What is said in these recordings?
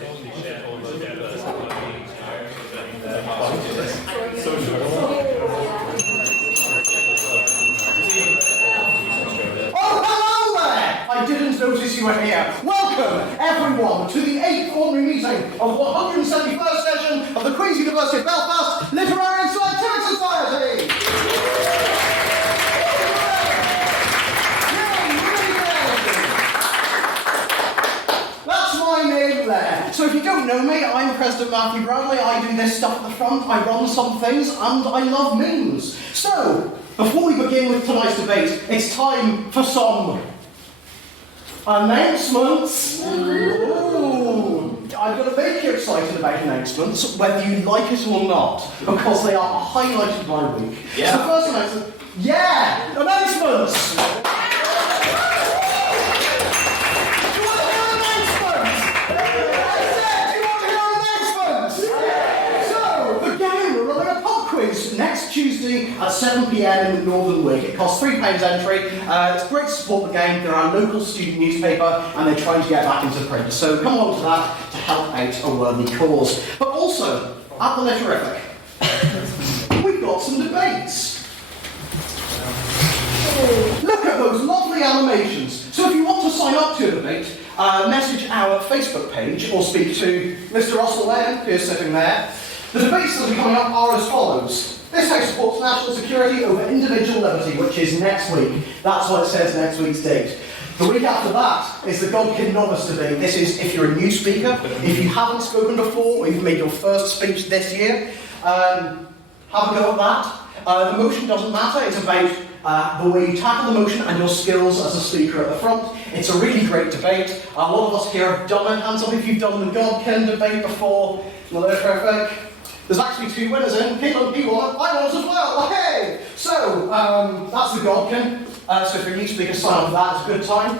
I didn't notice you were here. Welcome, everyone, to the 8th ordinary meeting of the 171st session of the Queen's University of Belfast Literary and Scientific Society. That's my name there. So if you don't know me, I'm President Matthew Bradley. I do this stuff at the front, I run some things, and I love memes. So, before we begin with tonight's debate, it's time for some announcements. Ooh. I'm going to make you excited about announcements, whether you like it or not, because they are highlighted by week. Yeah. So the first announcement, announcements! Do you want to hear announcements? Do you want to hear announcements? So, the gang are running a pub quiz next Tuesday at 7 p.m. in the Northern Wig. It costs £3 entry. It's great to support the game. They're our local student newspaper and they're trying to get back into print. So come along to that to help out a worthy cause. But also, at the Litterific, we've got some debates. Look at those lovely animations. So if you want to sign up to a debate, message our Facebook page or speak to Mr. Russell Lane, who's sitting there. The debates that are coming up are as follows. This House supports national security over individual liberty, which is next week. That's what it says next week's date. The week after that is the Godkin Novice debate. This is if you're a new speaker, if you haven't spoken before, or you've made your first speech this year, have a go at that. The motion doesn't matter, it's about the way you tackle the motion and your skills as a speaker at the front. It's a really great debate. A lot of us here have done it. Hands up if you've done the Godkin debate before. Perfect. There's actually two winners in. Caitlin P won it. I won it as well. Hey! So, that's the Godkin. So if you're a new speaker, sign up for that. It's a good time.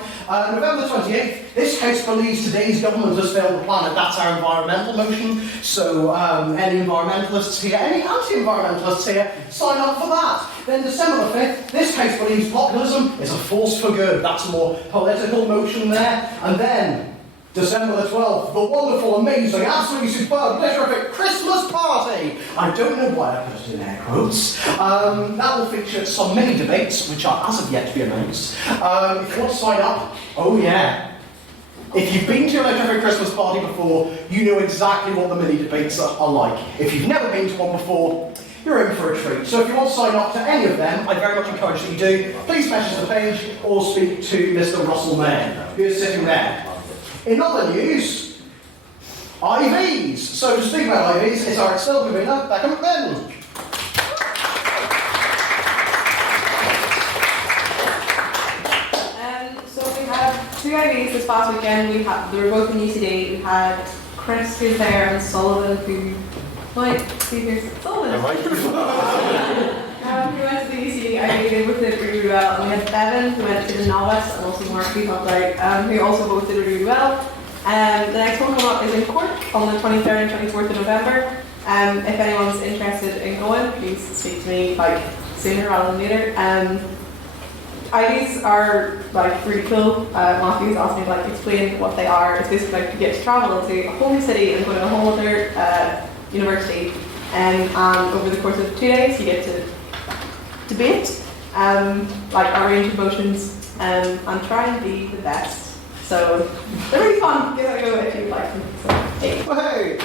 November 28th, this House believes today's government has failed the planet. That's our environmental motion. So any environmentalists here, any anti-environmentalists here, sign up for that. Then December the 5th, this House believes populism is a force for good. That's a more political motion there. And then December the 12th, the wonderful, amazing, absolutely superb, Litterific Christmas party! I don't know why I put it in air quotes. That will feature some mini debates, which are as of yet to be announced. If you want to sign up, oh yeah. If you've been to a Litterific Christmas party before, you know exactly what the mini debates are like. If you've never been to one before, you're in for a treat. So if you want to sign up to any of them, I very much encourage that you do. Please message the page or speak to Mr. Russell Mayer, who is sitting there. In other news, IVs. So to speak about IVs, it's our external convener, Becca McMillan. So we had two IVs this past weekend. They were both in UCD. We had Chris, who's there, and Sullivan, who might see who's Sullivan. Who went to the UCD IV, they both did really well. And we had Bevan, who went to the novice, and also Mark, who helped out, who also both did really well. The next one coming up is in Cork on the 23rd and 24th of November. If anyone's interested in going, please speak to me sooner rather than later. IVs are really cool. Matthew's asked me to explain what they are. It's basically you get to travel into a whole new city and go to a whole other university. And over the course of 2 days, you get to debate our range of motions and try and be the best. So they're really fun. Give it a go if you'd like them. So, hey. Hey.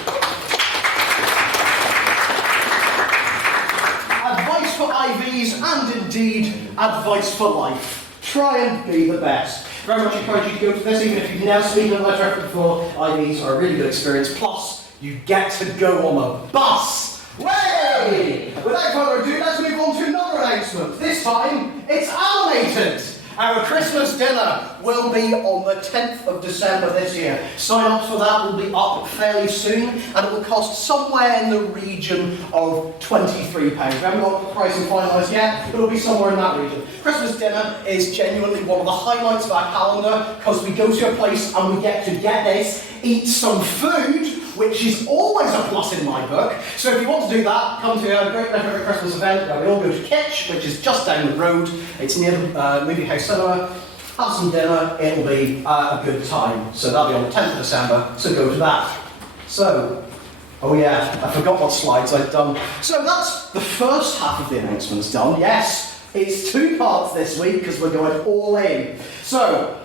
Advice for IVs and indeed advice for life. Try and be the best. Very much encourage you to go to this, even if you've never spoken on Litterific before. IVs are a really good experience. Plus, you get to go on a bus. Way! Without further ado, let's move on to another announcement. This time, it's animated. Our Christmas dinner will be on the 10th of December this year. Sign-ups for that will be up fairly soon, and it will cost somewhere in the region of £23. We haven't got the pricing finalised yet, but it'll be somewhere in that region. Christmas dinner is genuinely one of the highlights of our calendar, because we go to a place and we get to get this, eat some food, which is always a plus in my book. So if you want to do that, come to a great Litterific Christmas event where we all go to Kitch, which is just down the road. It's near the Movie House Cinema. Have some dinner, it'll be a good time. So that'll be on the 10th of December, so go to that. So, oh yeah, I forgot what slides I'd done. So that's the first half of the announcements done. Yes, it's 2 parts this week because we're going all in. So,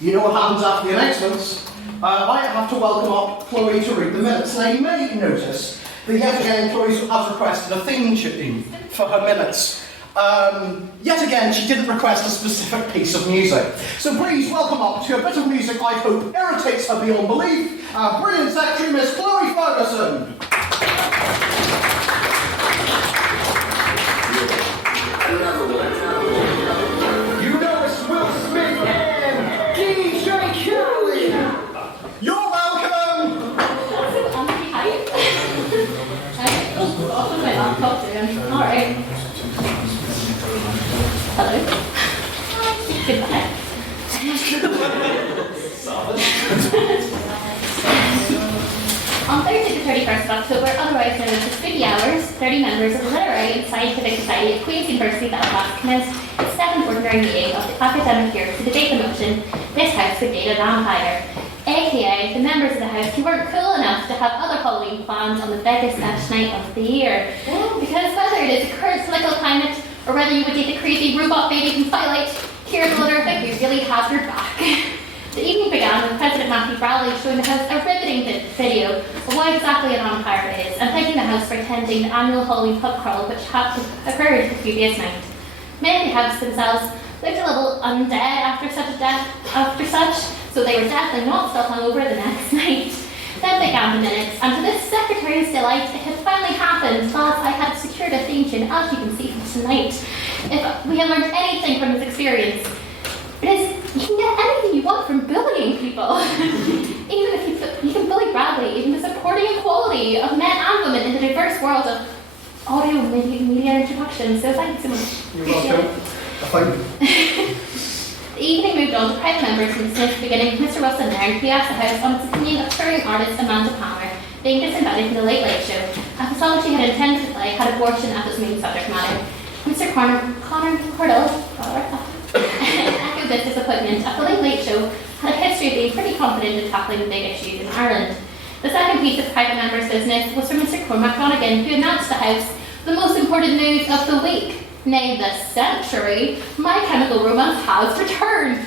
you know what happens after the announcements. I have to welcome up Chloe to read the minutes. Now you may notice that yet again Chloe has requested a theme tune for her minutes. Yet again, she didn't request a specific piece of music. So please welcome up to a bit of music I hope irritates her beyond belief, our brilliant secretary, Miss Chloe Ferguson. You know it's Will Smith and DJ Curly. You're welcome. Alright. Hello. Goodbye. On Thursday the 31st of October, otherwise known as the Spooky Hours, 30 members of the Literary and Scientific Society of Queen's University Belfast commenced its 7th ordinary meeting of the academic year to debate the motion, "This House could date a vampire," aka the members of the House who weren't cool enough to have other Halloween plans on the biggest night of the year. Because whether it is the current political climate or whether you would date the crazy robot baby from Twilight, here's a letter that we really have your back. The evening began with President Matthew Bradley showing the House a riveting video of what exactly a vampire is and thanking the House for attending the annual Halloween pub crawl which had occurred the previous night. Many of the House themselves looked a little undead after such, so they were definitely not still hungover the next night. Then began the minutes, and to this secretary's delight, it had finally happened. Thus, I had secured a theme tune, as you can see from tonight. If we have learned anything from this experience, it is you can get anything you want from bullying people. Even if you can bully Bradley, even the supporting equality of men and women in the diverse world of audio media introduction. So thank you so much. You're welcome. The evening moved on to private members from Smith, beginning with Mr. Russell Nairn, who asked the House on its opinion of touring artist Amanda Palmer being disinvited from the Late Late Show, as the song she had intended to play had abortion as its main subject matter. Mr. Connor Cordell echoed this disappointment, as the Late Late Show had a history of being pretty confident in tackling the big issues in Ireland. The second piece of private members' business was from Mr. Cormac Donegan, who announced to the House the most important news of the week. Nay, the century, My Chemical Romance has returned.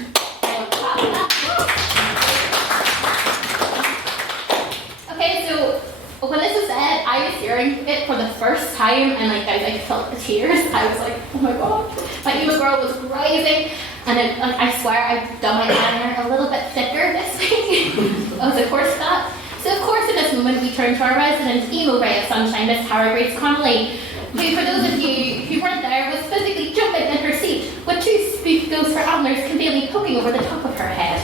Okay, so when this was said, I was hearing it for the first time, and I felt the tears. I was like, oh my god, my emo girl was rising, and then, I swear I've done my eyeliner a little bit thicker this week. I was of course that. So of course in this moment we turn to our resident emo ray of sunshine, Miss Tara Grace Connolly, who, for those of you who weren't there, was physically jumping in her seat with 2 spook ghosts for antlers conveniently poking over the top of her head.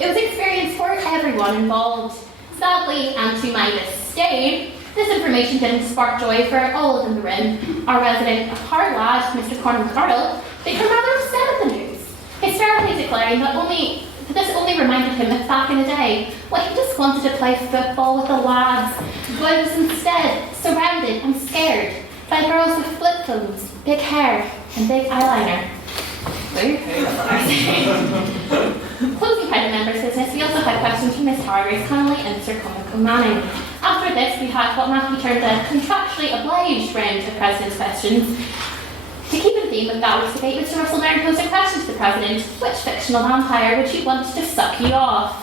It was an experience for everyone involved. Sadly, and to my disdain, this information didn't spark joy for all of them in the room. Our resident hard lad, Mr. Cormac Cardle, became rather upset at the news, hysterically declaring that this only reminded him of back in the day, when he just wanted to play football with the lads, but was instead surrounded and scared by girls with flip phones, big hair, and big eyeliner. Closing private members' business, we also had questions from Miss Tara Grace Connolly and Sir Cormac O'Manning. After this, we had what Matthew termed a contractually obliged round of President's questions. To keep in theme with that week's debate, Mr. Russell Nairn posed a question to the President: which fictional vampire would you want to suck you off?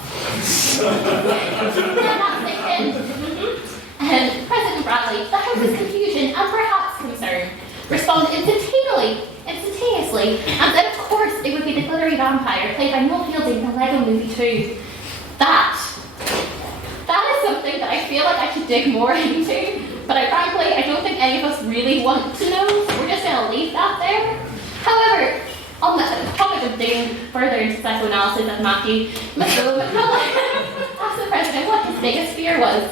And President Bradley, the House's confusion and perhaps concern, responded instantaneously, and then of course it would be the glittery vampire played by Noel Fielding in the Lego Movie 2. That is something that I feel like I should dig more into, but frankly I don't think any of us really want to know, so we're just going to leave that there. However, on the topic of digging further into psychoanalysis of Matthew, Mr. McCullough asked the President what his biggest fear was.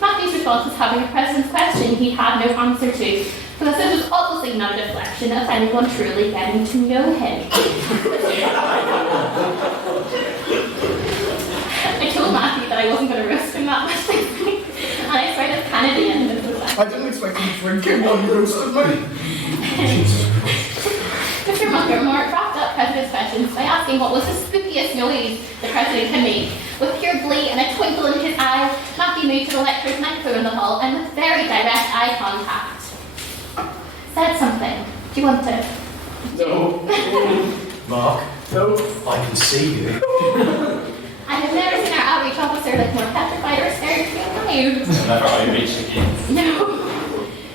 Matthew's response was having a President's question he had no answer to, because this was obviously not a deflection of anyone truly getting to know him. I told Matthew that I wasn't going to roast him that much, and I swear that's kind of the end of the lesson. I didn't expect you to drink it while you roasted me. Mr. Montgomery wrapped up President's questions by asking what was the spookiest noise the President had made. With pure glee and a twinkle in his eye, Matthew moved to the lecturer's microphone in the hall and with very direct eye contact said something. Do you want to? No. Mark? No. I can see you. I have never seen our outreach officer look more petrified or scared to be alive. Never outreach again. No.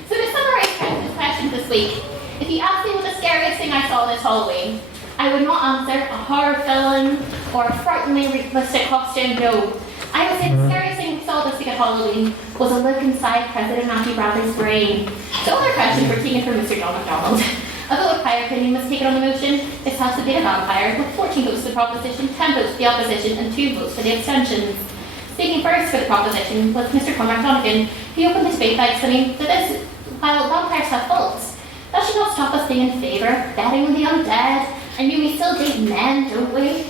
So to summarize Chris's questions this week, if you asked me what the scariest thing I saw this Halloween, I would not answer a horror film or a frighteningly realistic costume, no. I would say the scariest thing we saw this week at Halloween was a look inside President Matthew Bradley's brain. So other questions were taken from Mr. John MacDonald. A vote of prior opinion was taken on the motion. This has to be a vampire, with 14 votes for the proposition, 10 votes for the opposition, and 2 votes for the abstentions. Speaking first for the proposition was Mr. Cormac Donegan. He opened the debate by explaining that this, while vampires have faults, that should not stop us being in favour of betting on the undead. I mean, we still date men, don't we?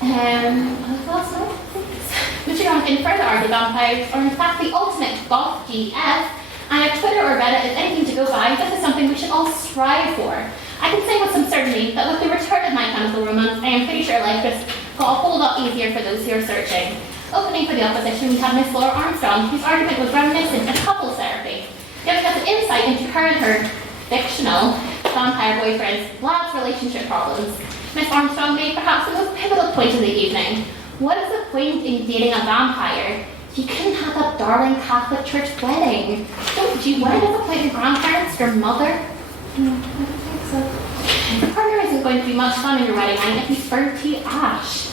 That's my things. Mr. Donegan further argued vampires are in fact the ultimate goth GF, and if Twitter or Reddit is anything to go by, this is something we should all strive for. I can say with some certainty that with the return of My Chemical Romance, I am pretty sure life just got a whole lot easier for those who are searching. Opening for the opposition, we had Miss Laura Armstrong, whose argument was reminiscent of couples therapy, giving us an insight into her and her fictional vampire boyfriend's lad's relationship problems. Miss Armstrong made perhaps the most pivotal point of the evening. What is the point in dating a vampire? You couldn't have that darling Catholic church wedding. Don't you want to disappoint your grandparents, your mother? No, I don't think so. The partner isn't going to be much fun in your wedding night if he's burned to ash.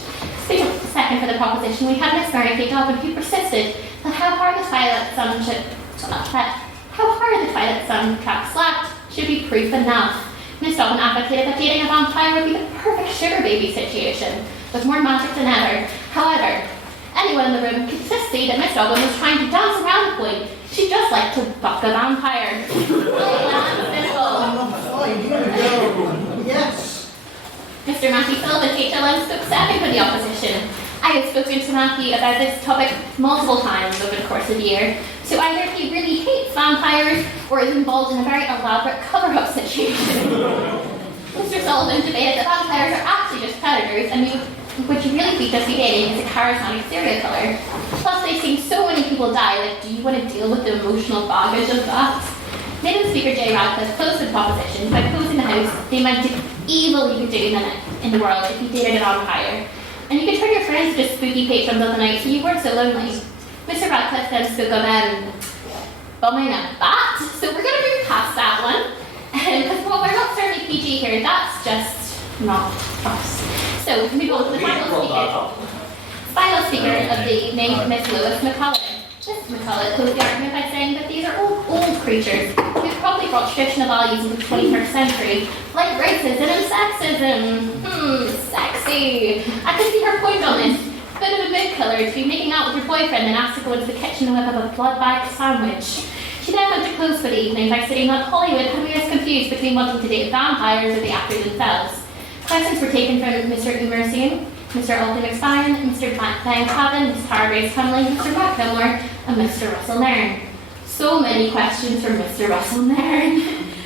Speaking second for the proposition, we had Miss Mary Kate Dobbin, who persisted that how hard the Twilight Sun trap slapped should be proof enough. Miss Dobbin advocated that dating a vampire would be the perfect sugar baby situation, with more magic than ever. However, anyone in the room could see that Miss Dobbin was trying to dance around the point. She'd just like to fuck a vampire. Yes. Mr. Matthew Sullivan, HLM, spoke second for the opposition. I have spoken to Matthew about this topic multiple times over the course of the year, so either he really hates vampires or is involved in a very elaborate cover-up situation. Mr. Sullivan debated that vampires are actually just predators, and what you really be just dating is a charismatic serial killer. Plus, they've seen so many people die, like, do you want to deal with the emotional baggage of that? Native Speaker Jay Radcliffe closed the proposition by posing the house the amount of evil you could do in the world if you dated a vampire. And you could turn your friends into spooky patrons of the night so you weren't so lonely. Mr. Radcliffe then spoke of bumming a bat, so we're going to move past that one. Because while we're not certainly PG here, that's just not us. So we go to the final speaker of the evening, Miss Lois McCullough. Miss McCullough closed the argument by saying that these are old creatures who've probably brought traditional values into the 21st century, like racism and sexism. Sexy. I can see her point on this. Bit of a mood killer to be making out with your boyfriend and asked to go into the kitchen and whip up a blood-bagged sandwich. She then went to close for the evening by stating that Hollywood had made us confused between wanting to date vampires or the actors themselves. Questions were taken from Mr. Umersian, Mr. Alton McSpine, Mr. Diane Cabin, Ms. Tara Grace Cunliffe, Mr. Mark Gilmore, and Mr. Russell Nairn. So many questions from Mr. Russell Nairn.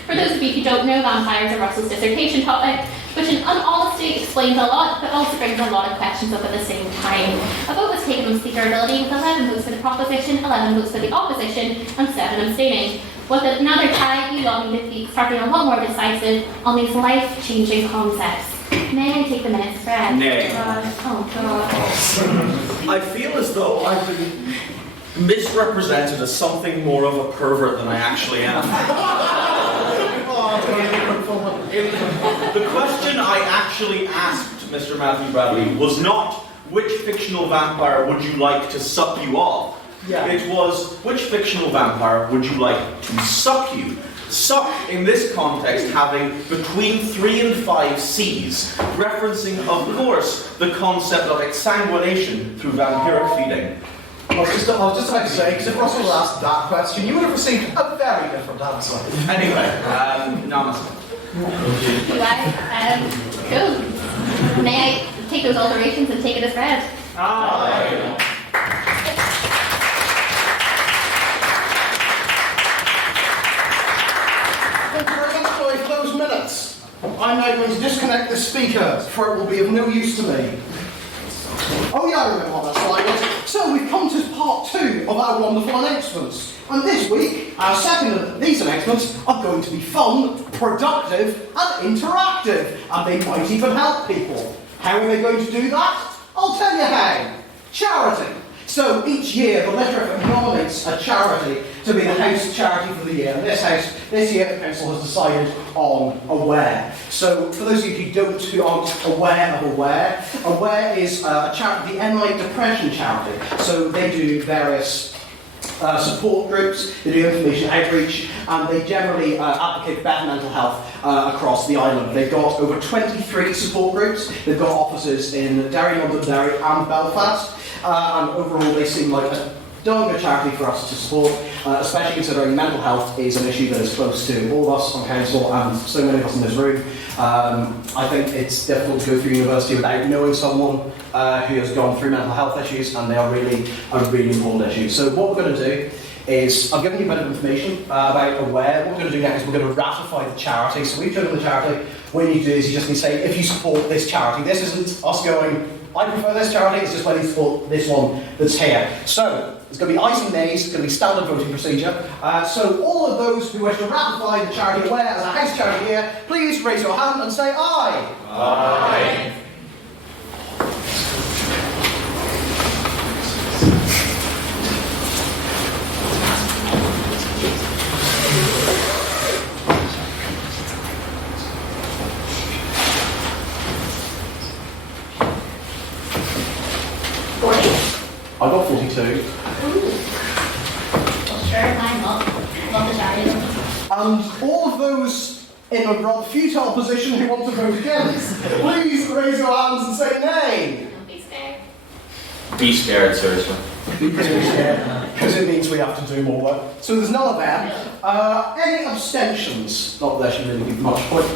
For those of you who don't know, vampires are Russell's dissertation topic, which in honesty explains a lot, but also brings a lot of questions up at the same time. A vote was taken on speaker ability with 11 votes for the proposition, 11 votes for the opposition, and 7 abstaining. With another tie, elonging defeat, starting a lot more decisive on these life-changing concepts. May I take the minutes, Fred? Nay. Oh, God. I feel as though I've been misrepresented as something more of a pervert than I actually am. The question I actually asked Mr. Matthew Bradley was not, which fictional vampire would you like to suck you off? Yeah. It was, which fictional vampire would you like to suck you? Suck, in this context, having between 3 and 5 C's, referencing, of course, the concept of exsanguination through vampiric feeding. I was just about to say, because if Russell had asked that question, you would have received a very different answer. Anyway, namaste. Cool. May I take those alterations and take it as read? Aye. Those minutes. I'm now going to disconnect the speaker, for it will be of no use to me. Oh yeah, I remember what that slide was. So we've come to part 2 of our wonderful announcements. And this week, our second of these announcements are going to be fun, productive, and interactive. And they might even help people. How are they going to do that? I'll tell you how. Charity. So each year, the Literature nominates a charity to be the House Charity for the year. And this year, the Council has decided on Aware. So for those of you who aren't aware of Aware, Aware is a charity, the anti-depression charity. So they do various support groups, they do information outreach, and they generally advocate for better mental health across the island. They've got over 23 support groups. They've got offices in Derry, Londonderry, and Belfast. And overall, they seem like a darn good charity for us to support, especially considering mental health is an issue that is close to all of us on council and so many of us in this room. I think it's difficult to go through university without knowing someone who has gone through mental health issues, and they are really important issues. So what we're going to do is, I've given you a bit of information about Aware. What we're going to do next is we're going to ratify the charity. So we've chosen the charity. What you need to do is you just need to say, if you support this charity, this isn't us going, I prefer this charity, it's just whether you support this one that's here. So, there's going to be ayes and nays, it's going to be standard voting procedure. So all of those who wish to ratify the charity Aware as a house charity here, please raise your hand and say aye. Aye. I got 42. Ooh. Well, sure, why not? Love the charity. And all of those in a rather futile position who want to vote against, please raise your hands and say nay. Don't be scared. Be scared, seriously. Because it means we have to do more work. So there's none of that. Any abstentions? Not that there should really be much point.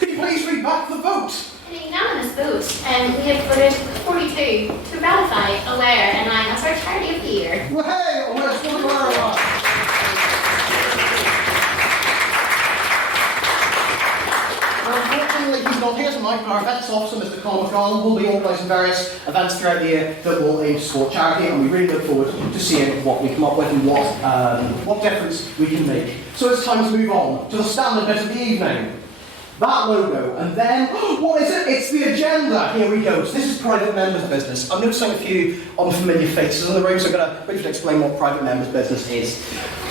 Could you please read back the vote? In a unanimous vote, we have voted 42 to ratify Aware and I as our charity of the year. Well, hey, Aware's 44. Unfortunately, he's not here tonight, but our events officer, Mr. Colin McCall, will be organising various events throughout the year that will aim to support charity, and we really look forward to seeing what we come up with and what difference we can make. So it's time to move on to the standard bit of the evening. That logo, and then, what is it? It's the agenda. Here we go. So this is private members' business. I'm noticing a few unfamiliar faces in the room, so I'm going to briefly explain what private members' business is.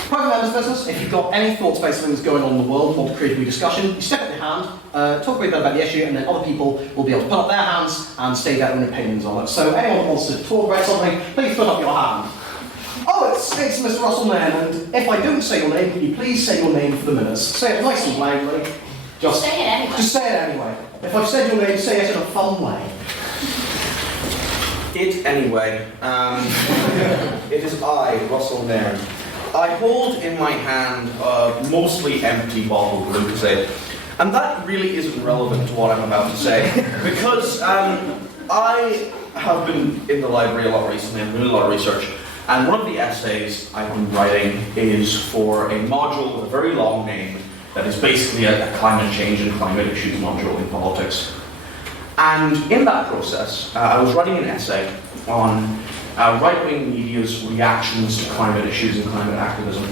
Private members' business, if you've got any thoughts about something that's going on in the world, want to create a discussion, you stick up your hand, talk a bit about the issue, and then other people will be able to put up their hands and state their own opinions on it. So anyone that wants to talk about something, please put up your hand. Oh, it's Mr. Russell Mann, and if I don't say your name, can you please say your name for the minutes? Say it nice and loudly. Just say it anyway. Just say it anyway. If I've said your name, say it in a fun way. It anyway. It is I, Russell Nairn. I hold in my hand a mostly empty bottle of Lucozade, and that really isn't relevant to what I'm about to say, because I have been in the library a lot recently and doing a lot of research, and one of the essays I've been writing is for a module with a very long name that is basically a climate change and climate issues module in politics. And in that process, I was writing an essay on right-wing media's reactions to climate issues and climate activism.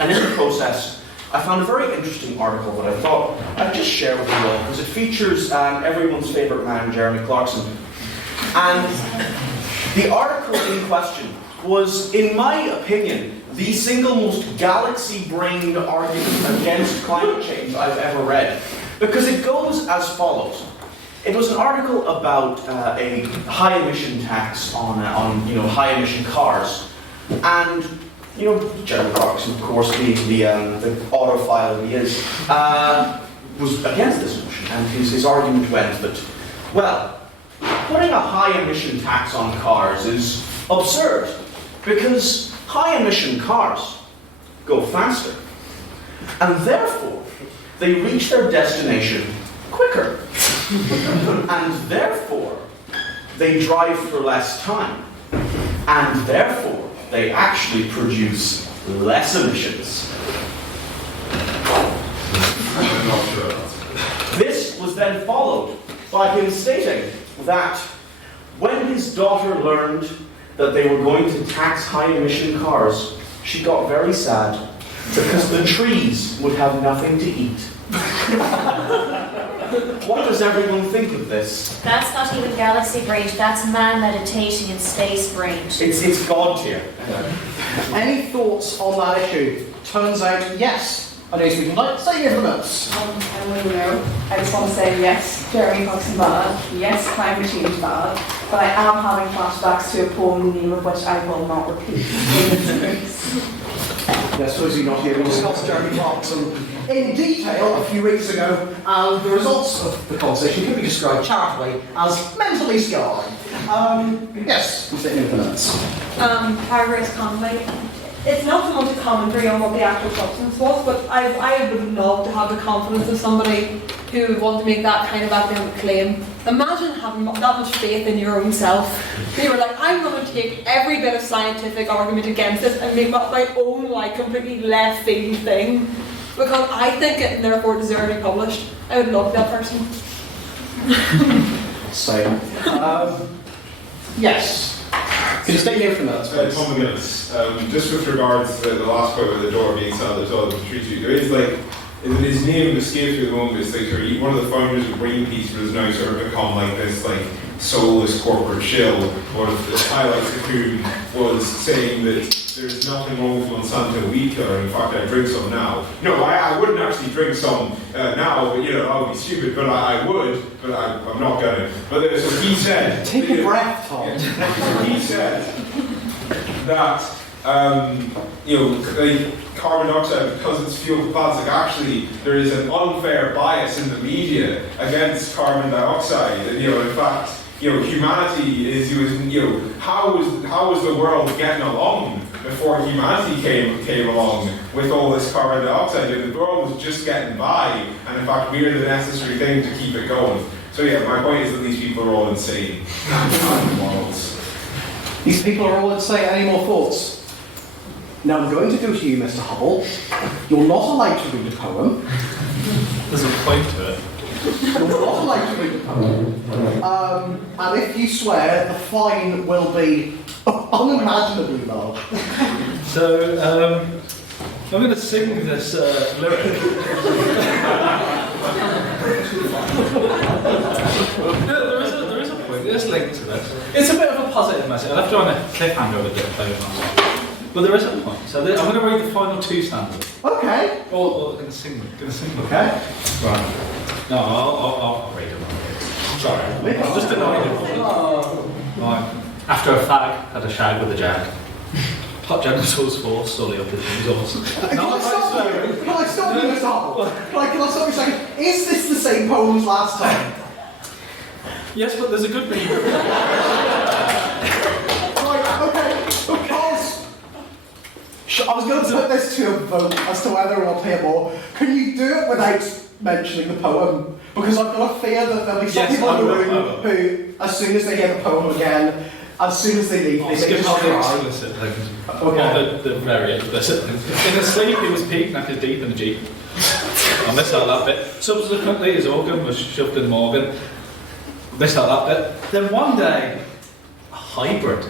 And in the process, I found a very interesting article that I thought I'd just share with you all, because it features everyone's favourite man, Jeremy Clarkson. And the article in question was, in my opinion, the single most galaxy-brained argument against climate change I've ever read, because it goes as follows. It was an article about a high-emission tax on high-emission cars, and Jeremy Clarkson, of course, being the autophile he is, was against this motion, and his argument went that, well, putting a high-emission tax on cars is absurd, because high-emission cars go faster, and therefore they reach their destination quicker, and therefore they drive for less time, and therefore they actually produce less emissions. I'm not sure. This was then followed by him stating that when his daughter learned that they were going to tax high-emission cars, she got very sad because the trees would have nothing to eat. What does everyone think of this? That's not even galaxy brain, that's man meditating in space brain. It's God tier. Any thoughts on that issue? Turns out, yes. I know speaking like, say your limits. I want to know. I just want to say yes, Jeremy Clarkson bad, yes, climate change bad, but I am having flashbacks to a poem, the name of which I will not repeat. Yes, Susie not here. We discussed Jeremy Clarkson in detail a few weeks ago, and the results of the conversation can be described charitably as mentally scarring. Yes, we're sitting in the minutes. Paragraphs Conway. It's not so much a commentary on what the actual substance was, but I would love to have the confidence of somebody who would want to make that kind of academic claim. Imagine having that much faith in your own self. You were like, I'm going to take every bit of scientific argument against it and make up my own, like, completely left field thing because I think it and therefore deserves to be published. I would love that person. So, yes. Could you stay here for minutes, please? Tom McGuinness, just with regards to the last point with the door being sold, there's all the treaty. There is like, his name escapes me at the moment. It's like one of the founders of Greenpeace, but has now sort of become like this like soulless corporate shill. One of the highlights of whom was saying that there's nothing wrong with Monsanto wheat killer. In fact, I drink some now. No, I wouldn't actually drink some now, but that would be stupid. But I would, but I'm not gonna. But so he said. Take a breath, Tom. He said that like carbon dioxide, because it's fuel for plastic, actually there is an unfair bias in the media against carbon dioxide. And in fact, humanity is how was the world getting along before humanity came along with all this carbon dioxide? The world was just getting by, and in fact we're the necessary thing to keep it going. So yeah, my point is that these people are all insane. Morals. These people are all insane. Any more thoughts? Now I'm going to go to you, Mr. Hubble. You're not allowed to read a poem. There's a point to it. You're not allowed to read a poem. And if you swear, the fine will be unimaginably large. So, I'm going to sing this lyric. there is a point. There's link to this. It's a bit of a positive message. I'll have to run a cliffhanger with it. But there is a point. So I'm going to read the final two stanzas. Okay. Or I'm going to sing them. Okay. Right. No, I'll read them. Sorry. I'm just annoyed. Right. After a fag had a shag with a jag. Hot genitals fall slowly up his exhaust. Can I stop you, Mr. Hubble? Can I stop you a second? Is this the same poem as last time? Yes, but there's a good reason. Right, okay, because I was going to put this to a vote as to whether or not to hear more. Can you do it without mentioning the poem? Because I've got a fear that there'll be some people in the room who, as soon as they hear the poem again, as soon as they leave, they skip just all the cry. explicit things. Okay. Or the very explicit things. In his sleep, he was peaked knackers deep in the Jeep. I missed out that bit. Subsequently, his organ was shoved in Morgan. Missed out that bit. Then one day, a hybrid.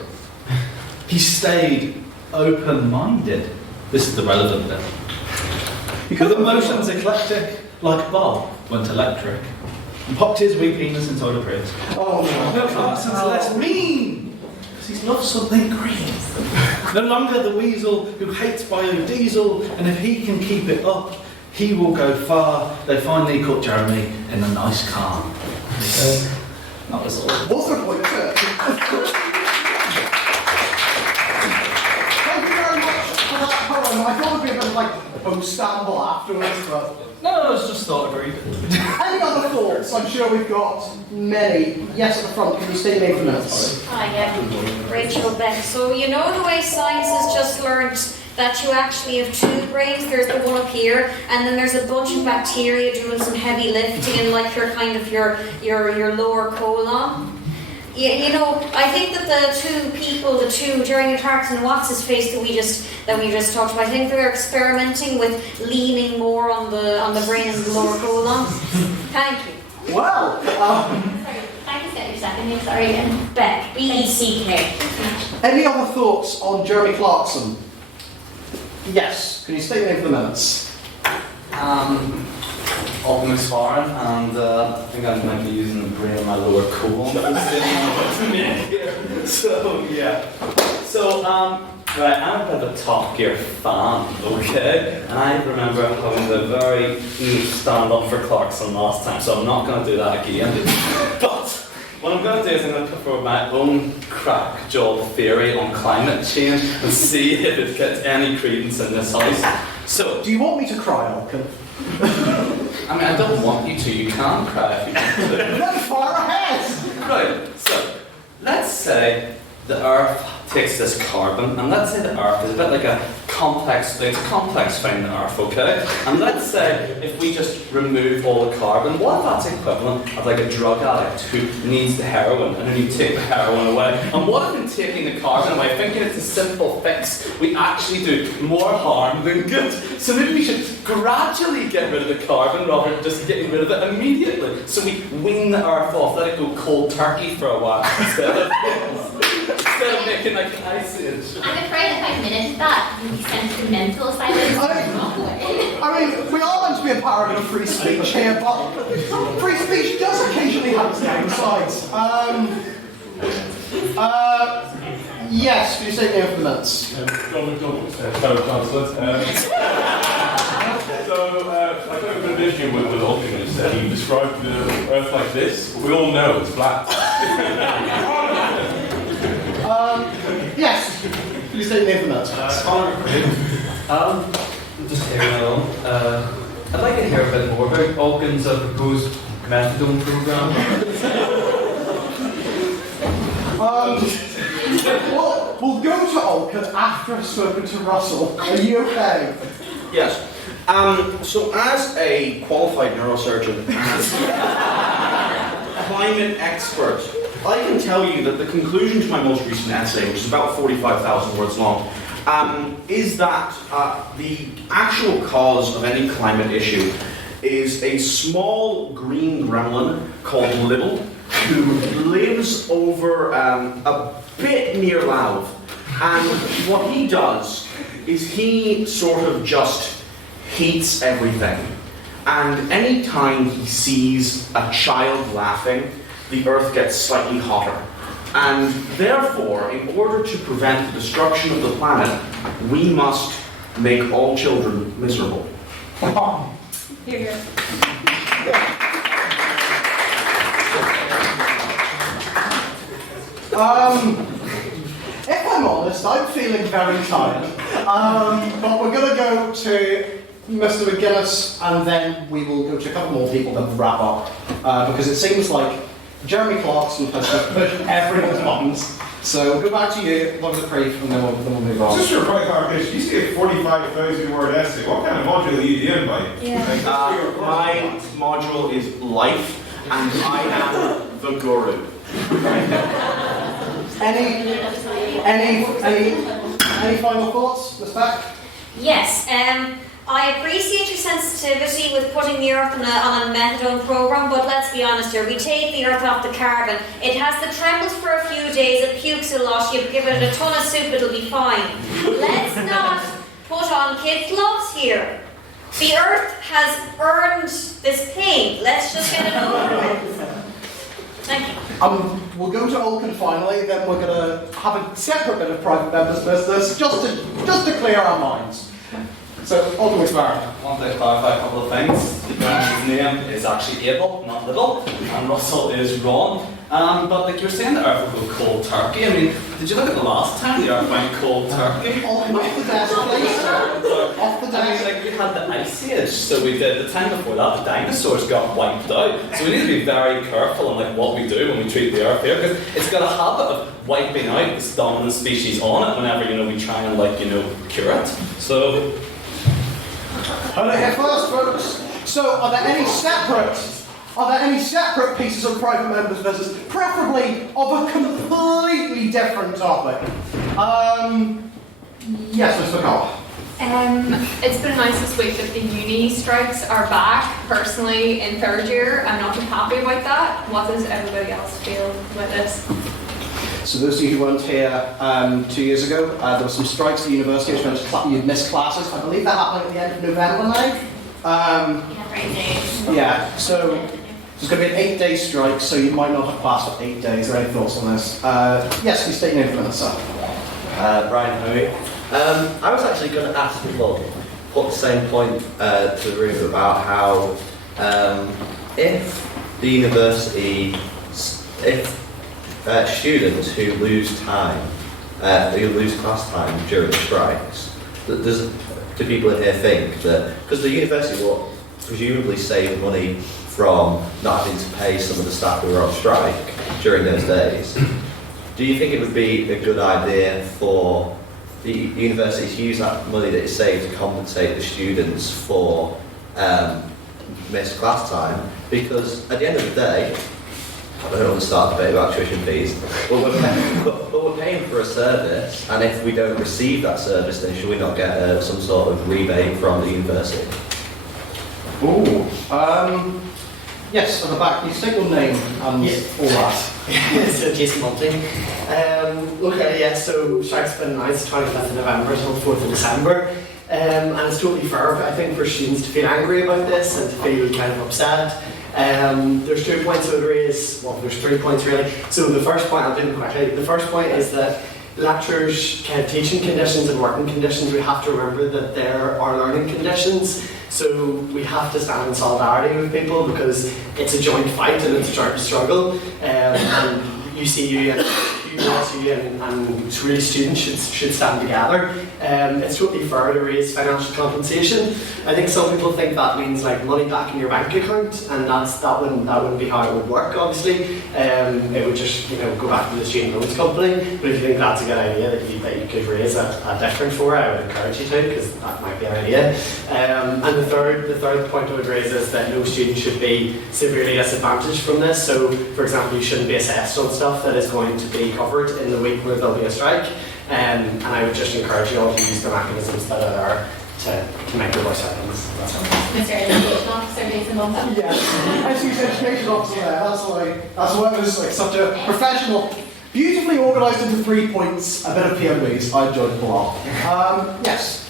He stayed open-minded. This is the relevant bit. With emotions eclectic, like Bob went electric. And popped his wee penis inside a Prius. Oh no. No, Carson's less mean, because he's loved something green. No longer the weasel who hates biodiesel, and if he can keep it up, he will go far. They finally caught Jeremy in a nice car. That was all. What's the point to it? Thank you very much for that poem. I thought it would be a bit of like a post stamble afterwards, but... No, I was just thought I'd read it. Any other thoughts? I'm sure we've got many. Yes, at the front. Can you stay there for minutes? Hi, yeah, Rachel Beck. So the way science has just learned that you actually have two brains. There's the one up here, and then there's a bunch of bacteria doing some heavy lifting in like your lower colon. I think that the two Jeremy Clarkson and what's his face that we just talked about, I think they're experimenting with leaning more on the brain and the lower colon. Thank you. Well, Sorry, I just get your second name, sorry again. Beck, B-E-C-K. Any other thoughts on Jeremy Clarkson? Yes. Can you state your name for the minutes? Optimus Farm, and I think I might be using the brain of my lower colon. So, yeah. So, right, I'm a bit of a Top Gear fan, okay? And I remember having the very stand up for Clarkson last time, so I'm not going to do that again. But what I'm going to do is I'm going to put forward my own crack-jawed theory on climate change and see if it gets any credence in this house. So, Do you want me to cry, Alkin? I mean, I don't want you to. You can cry if you want to. Then fire ahead! Right, so let's say the Earth takes this carbon, and let's say the Earth is a bit like a complex, it's a complex thing, the Earth, okay? And let's say if we just remove all the carbon, what if that's equivalent of like a drug addict who needs the heroin, and then you take the heroin away? And what if in taking the carbon away, thinking it's a simple fix, we actually do more harm than good? So maybe we should gradually get rid of the carbon rather than just getting rid of it immediately. So we wean the Earth off, let it go cold turkey for a while instead of making like an ice age. I'm afraid if I minute that, you'd be sent to the mental asylum. I mean, we are meant to be a paragon of free speech here, but free speech does occasionally have its downsides. Yes, can you state your name for the minutes? John McDonald, fellow councillors. I got a bit of an issue with Hawkins. He described the Earth like this, but we all know it's flat. Yes, can you state your name for the minutes? Just hearing it all. I'd like to hear a bit more about Hawkins' proposed methadone program. We'll go to Alkin after I've spoken to Russell. Are you okay? Yes. So as a qualified neurosurgeon and climate expert, I can tell you that the conclusion to my most recent essay, which is about 45,000 words long, is that the actual cause of any climate issue is a small green gremlin called Libble, who lives over a bit near Louth. And what he does is he sort of just hates everything. And any time he sees a child laughing, the earth gets slightly hotter. And therefore, in order to prevent the destruction of the planet, we must make all children miserable. Here, here. If I'm honest, I'm feeling very tired. But we're going to go to Mr. McGuinness, and then we will go to a couple more people that wrap up. Because it seems like Jeremy Clarkson has pushed everyone's buttons. So we'll go back to you, look at the brief, and then we'll move on. Just for a point of clarification, you say a 45,000 word essay. What kind of module are you in by? Yeah. My module is life, and I am the guru. Any final thoughts, Ms. Beck? Yes, I appreciate your sensitivity with putting the Earth on a methadone program, but let's be honest here, we take the Earth off the carbon, it has the trembles for a few days, it pukes a lot, you give it a ton of soup, it'll be fine. Let's not put on kid gloves here. The Earth has earned this pain, let's just get it over with. Thank you. We'll go to Alkin finally, then we're going to have a separate bit of private members' business, just to clear our minds. So, Alkin Experiment. I want to clarify a couple of things. His name is actually Abel, not Little, and Russell is Ron. But like you were saying, the Earth will go cold turkey. I mean, did you look at the last time the Earth went cold turkey? Off the desk, please. Off the I mean, desk. like we had the Ice Age, so we did the time before that. The dinosaurs got wiped out, so we need to be very careful on like what we do when we treat the Earth here, because it's got a habit of wiping out this dominant species on it whenever we try and cure it. So. Hold it here first, folks. So, are there any separate pieces of private members' business, preferably of a completely different topic? Yes, Mr. McCall. It's been nice this week that the uni strikes are back. Personally, in third year, I'm not too happy about that. What does everybody else feel with this? So those of you who weren't here 2 years ago, there were some strikes at the university which meant you'd miss classes. I believe that happened at the end of November now. Yeah, so there's going to be an 8-day strike, so you might not have class for 8 days. Are there any thoughts on this? Yes, please state your name for the sir. Brian Hoey. I was actually going to ask people, put the same point to the room about how if the university, if students who lose time, who lose class time during strikes, do people in here think that, because the university will presumably save money from not having to pay some of the staff who are on strike during those days, do you think it would be a good idea for the university to use that money that is saved to compensate the students for missed class time? Because at the end of the day, I don't want to start a debate about tuition fees, but we're paying for a service, and if we don't receive that service, then should we not get some sort of rebate from the university? Ooh, yes, at the back, you state your name and all that. So Jason Bunting. So strike's been announced 25th of November till 4th of December. And it's totally fair, I think, for students to feel angry about this and to feel kind of upset. There's 2 points I would raise. Well, there's 3 points really. So the first point, I'll do them quickly. The first point is that lecturers' kind of teaching conditions and working conditions, we have to remember that there are learning conditions. So we have to stand in solidarity with people because it's a joint fight and it's a joint struggle. And UCU and USU and really students should stand together. It's totally fair to raise financial compensation. I think some people think that means like money back in your bank account, and that wouldn't be how it would work. Obviously, it would just go back to the student loans company. But if you think that's a good idea that you could raise a different for, I would encourage you to, because that might be an idea. And the third point I would raise is that no student should be severely disadvantaged from this. So, for example, you shouldn't be assessed on stuff that is going to be covered in the week where there'll be a strike. And I would just encourage you all to use the mechanisms that are there to make your voice heard. Mr. Education Officer, Jason Bunting. Yeah, I see education officer there. That's why it was like such a professional, beautifully organised into 3 points. A bit of PMVs. I enjoyed it a lot. Yes.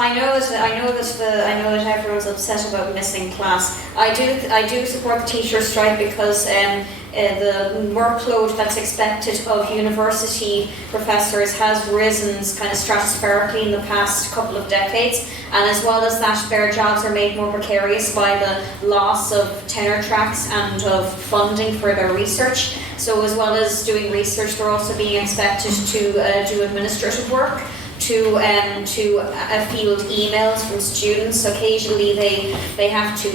I know that everyone's upset about missing class. I do support the teacher strike because the workload that's expected of university professors has risen kind of stratospherically in the past couple of decades, and as well as that, their jobs are made more precarious by the loss of tenure tracks and of funding for their research. So as well as doing research, they're also being expected to do administrative work, to field emails from students. Occasionally they have to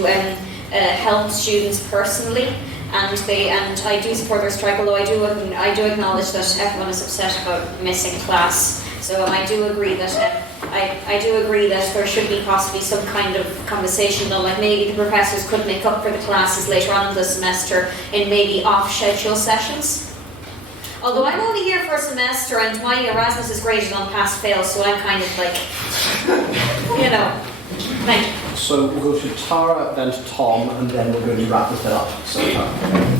help students personally, and I do support their strike, although I do acknowledge that everyone is upset about missing class. So I do agree that I do agree that there should be possibly some kind of compensation done, like maybe the professors could make up for the classes later on in the semester in maybe off-schedule sessions. Although I'm only here for a semester and my Erasmus is graded on pass-fail, so I'm kind of like, thank you. So we'll go to Tara, then to Tom, and then we're going to wrap this up. So,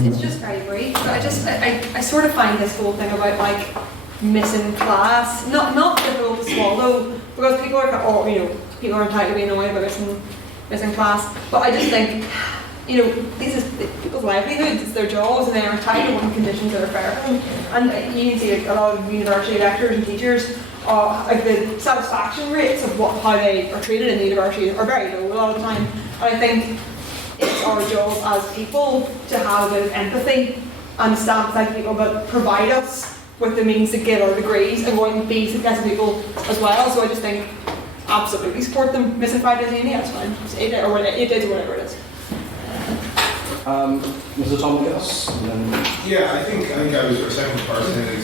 It's just very brief. I sort of find this whole thing about like missing class not difficult to swallow, because people are people are entitled to be annoyed about missing class. But I just think these is people's livelihoods, it's their jobs, and they're entitled to working conditions that are fair for them. And you can see a lot of university lecturers and teachers, the satisfaction rates of how they are treated in the university are very low a lot of the time. And I think it's our job as people to have a bit of empathy and stand beside people, but provide us with the means to get our degrees and going to be successful people as well. So I just think absolutely support them. Missing 5 days in uni, that's fine. It's 8 days or whatever it is. Mr. Tom McGinnis? Yeah, I think I was a second person in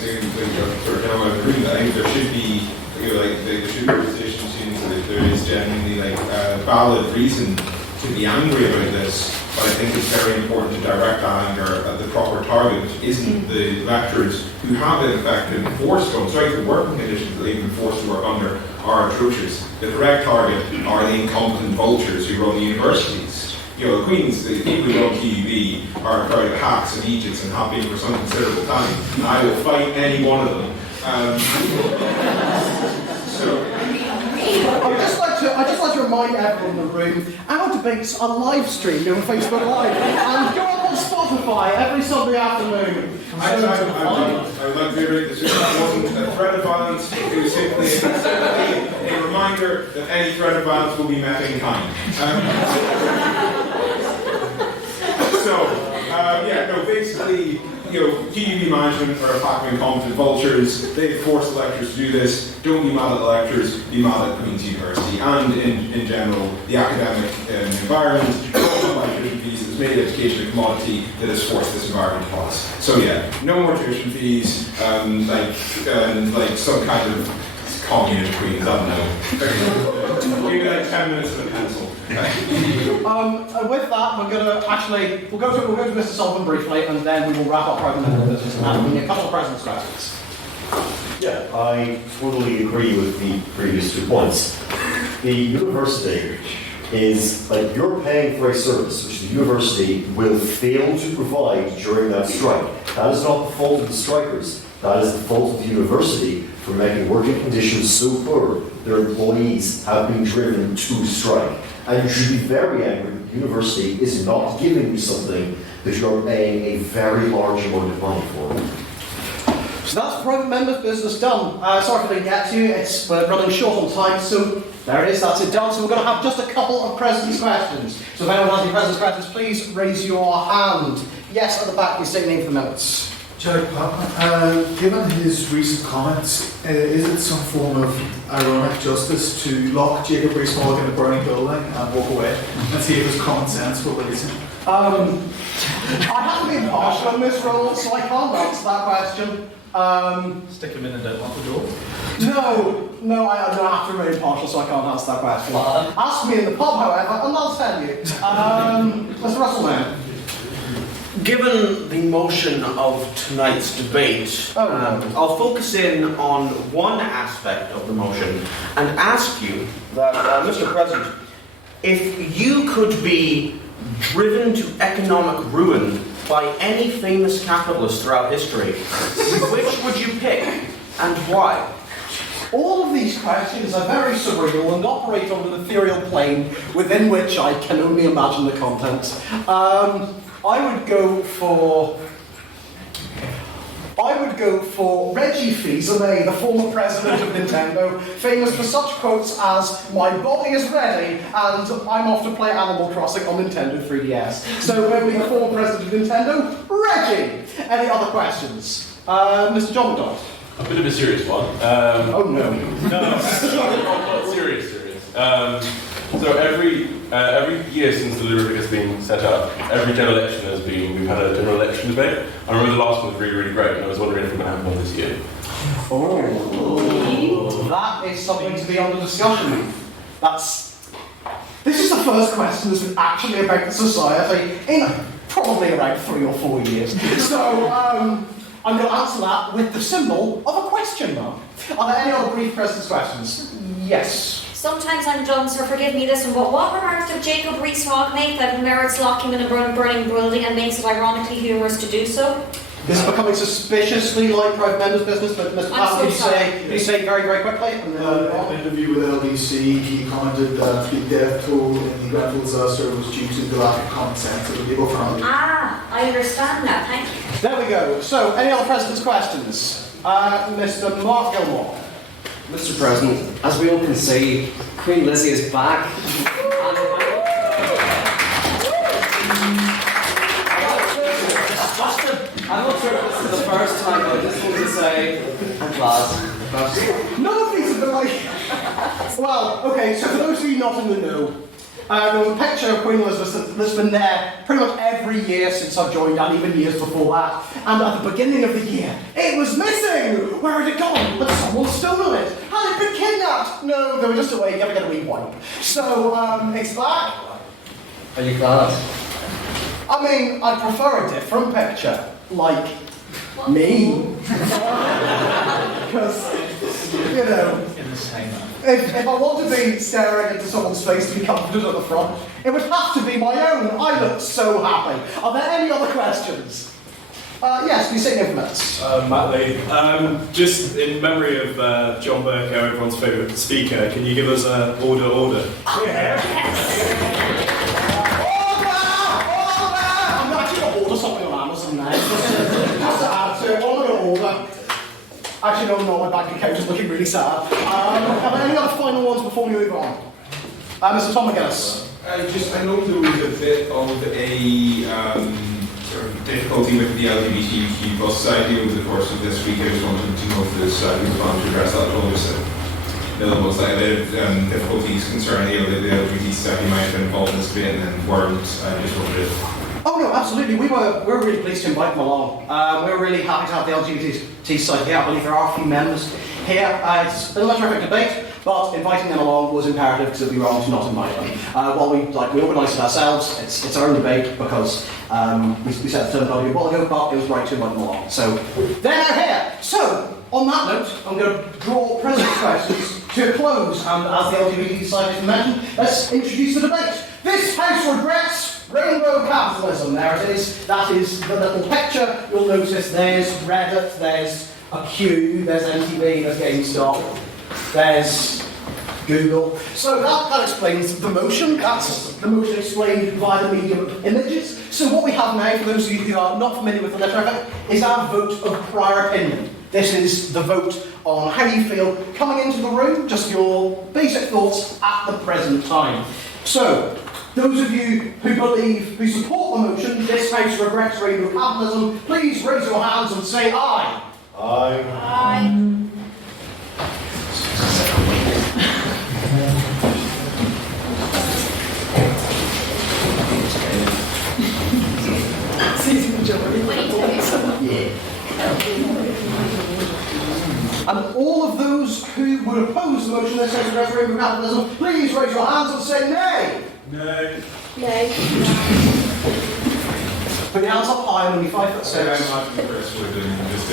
sort of I agree that I think there should be there should be position students that there is genuinely a valid reason to be angry about this, but I think it's very important to direct that anger at the proper target, which isn't the lecturers who have in effect been forced on strike. The working conditions that they've been forced to work under are atrocious. The correct target are the incompetent vultures who run the universities. the Queens, the people who run TUV are private hacks and Egypts and have been for some considerable time, and I will fight any one of them. I'd just like to remind everyone in the room, our debates are live streamed on Facebook Live and go up on Spotify every Sunday afternoon. I would like to reiterate this, it wasn't a threat of violence, it was simply a reminder that any threat of violence will be met in kind. Basically, TUV management are attacking incompetent vultures. They force the lecturers to do this. Don't be mad at the lecturers, be mad at Queen's University and in general the academic environment. Has made education a commodity that has forced this environment upon us. So no more tuition fees, like some kind of communist Queens, I don't know. Maybe like 10 minutes with a pencil. With that, we'll go to Mr. Sullivan briefly, and then we will wrap up private member business and have a couple of president's questions. Yeah, I totally agree with the previous 2 points. The university is like you're paying for a service which the university will fail to provide during that strike. That is not the fault of the strikers. That is the fault of the university for making working conditions so poor their employees have been driven to strike. And you should be very angry that the university is not giving you something that you're paying a very large amount of money for. So that's private members' business done. Sorry if I didn't get to you, we're running short on time, so there it is, that's it done. So we're going to have just a couple of president's questions. So if anyone has any president's questions, please raise your hand. Yes, at the back, please say your name for the minutes. Jack Patman, given his recent comments, is it some form of ironic justice to lock Jacob Rees-Mogg in a burning building and walk away and see if his common sense will release him? I have to be impartial in this role, so I can't answer that question. Stick him in and don't lock the door? No, I don't have to remain impartial, so I can't answer that question. Ask me in the pub, however, and I'll tell you. Mr. Russell now. Given the motion of tonight's debate, I'll focus in on one aspect of the motion and ask you that, Mr. President, if you could be driven to economic ruin by any famous capitalist throughout history, which would you pick and why? All of these questions are very surreal and operate on an ethereal plane within which I can only imagine the contents. I would go for Reggie Fils-Aimé, the former president of Nintendo, famous for such quotes as, "My body is ready," and "I'm off to play Animal Crossing on Nintendo 3DS." So where would be the former president of Nintendo? Reggie! Any other questions? Mr. John McDonald. A bit of a serious one. Oh no. No, serious. So every year since the Lyric has been set up, every general election we've had a general election debate. I remember the last one was really, really great, and I was wondering if we're going to have one this year. That is something to be under discussion. This is the first question that's been actually about the society in probably around 3 or 4 years. So, I'm going to answer that with the symbol of a question mark. Are there any other brief president's questions? Yes. Sometimes I'm dumb, so forgive me this one, but what remark did Jacob Rees-Mogg make that merits locking him in a burning building and makes it ironically humorous to do so? This is becoming suspiciously like private members' business, but Mr. Patton, can you say very, very quickly? In an interview with LBC, he commented that the death toll in the Grenfell disaster was due to the lack of common sense of the legal family. Ah, I understand that, thank you. There we go. So, any other president's questions? Mr. Mark Gilmore. Mr. President, as we all can see, Queen Lizzie is back. I'm not sure if this is the first time, but I just want to say, I'm glad. None of these have been like... Well, okay, so for those of you not in the know, there was a picture of Queen Elizabeth that's been there pretty much every year since I joined, and even years before that. And at the beginning of the year, it was missing! Where had it gone? But someone's stolen it! Had it been kidnapped? No, they were just away, never get a wee wipe. So, it's back. Are you glad? I mean, I prefer a different picture. Like, me. Because, in the same if I want to be staring into someone's face to be confident at the front, It would have to be my own. I look so happy. Are there any other questions? Yes, you say infamous. Matt Lee. Just in memory of John Burke, everyone's favourite speaker, can you give us an order? Yeah. I'm actually going to order something on Amazon now. Just to add to it, what am I going to order? Actually, no, my bank account is looking really sad. Are there any other final ones before we move on? Mr. Tom McGuinness. I know there was a bit of a sort of difficulty with the LGBTQ plus society over the course of this week. I just wanted to know if this was going to address that at all. Just there was like a bit of difficulties concerning the LGBT society might have been involved in this bit and then weren't. I just wondered if... Oh no, absolutely. We're really pleased to invite them along. We're really happy to have the LGBT side here. I believe there are a few members here. It's been a terrific debate, but inviting them along was imperative because it would be wrong to not invite them. While we organised it ourselves, it's our own debate because we set the terminology a while ago, but it was right to invite them along. So they're now here. So on that note, I'm going to draw President's questions to a close, and as the LGBT Society has mentioned, let's introduce the debate. This House regrets Rainbow Capitalism. There it is. That is the little picture. You'll notice there's Reddit, there's a Q, there's MTV, there's GameStop, there's Google. So that explains the motion. That's the motion explained via the medium of images. So what we have now, for those of you who are not familiar with the letter, is our vote of prior opinion. This is the vote on how you feel coming into the room, just your basic thoughts at the present time. So, those of you who support the motion, this House regrets Rainbow Capitalism, please raise your hands and say aye. Aye. Aye. And all of those who would oppose the motion, this House regrets Rainbow Capitalism, please raise your hands and say nay. No. Yay. Put your hands up high and only 5'6". So I'm not impressed with them. Just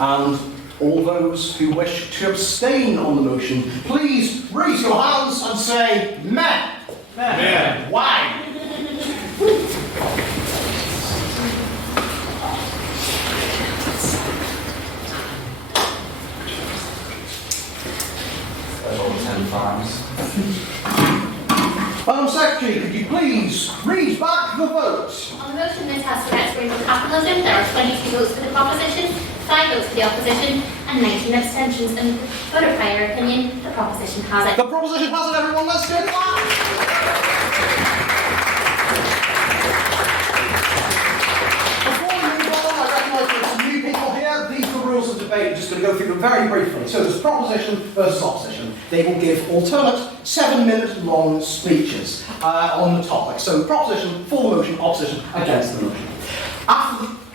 And all those who wish to abstain on the motion, please raise your hands and say meh. Meh. Why? Madam Secretary, could you please read back the vote? On the motion, this House regrets Rainbow Capitalism. There are 22 votes for the proposition, 5 votes for the opposition, and 19 abstentions. And vote of prior opinion, the proposition has it. The proposition has it, everyone. Let's do it. Rules of debate, I'm just going to go through them very briefly. So there's proposition versus opposition. They will give alternate 7-minute long speeches on the topic. So proposition for the motion, opposition against the motion.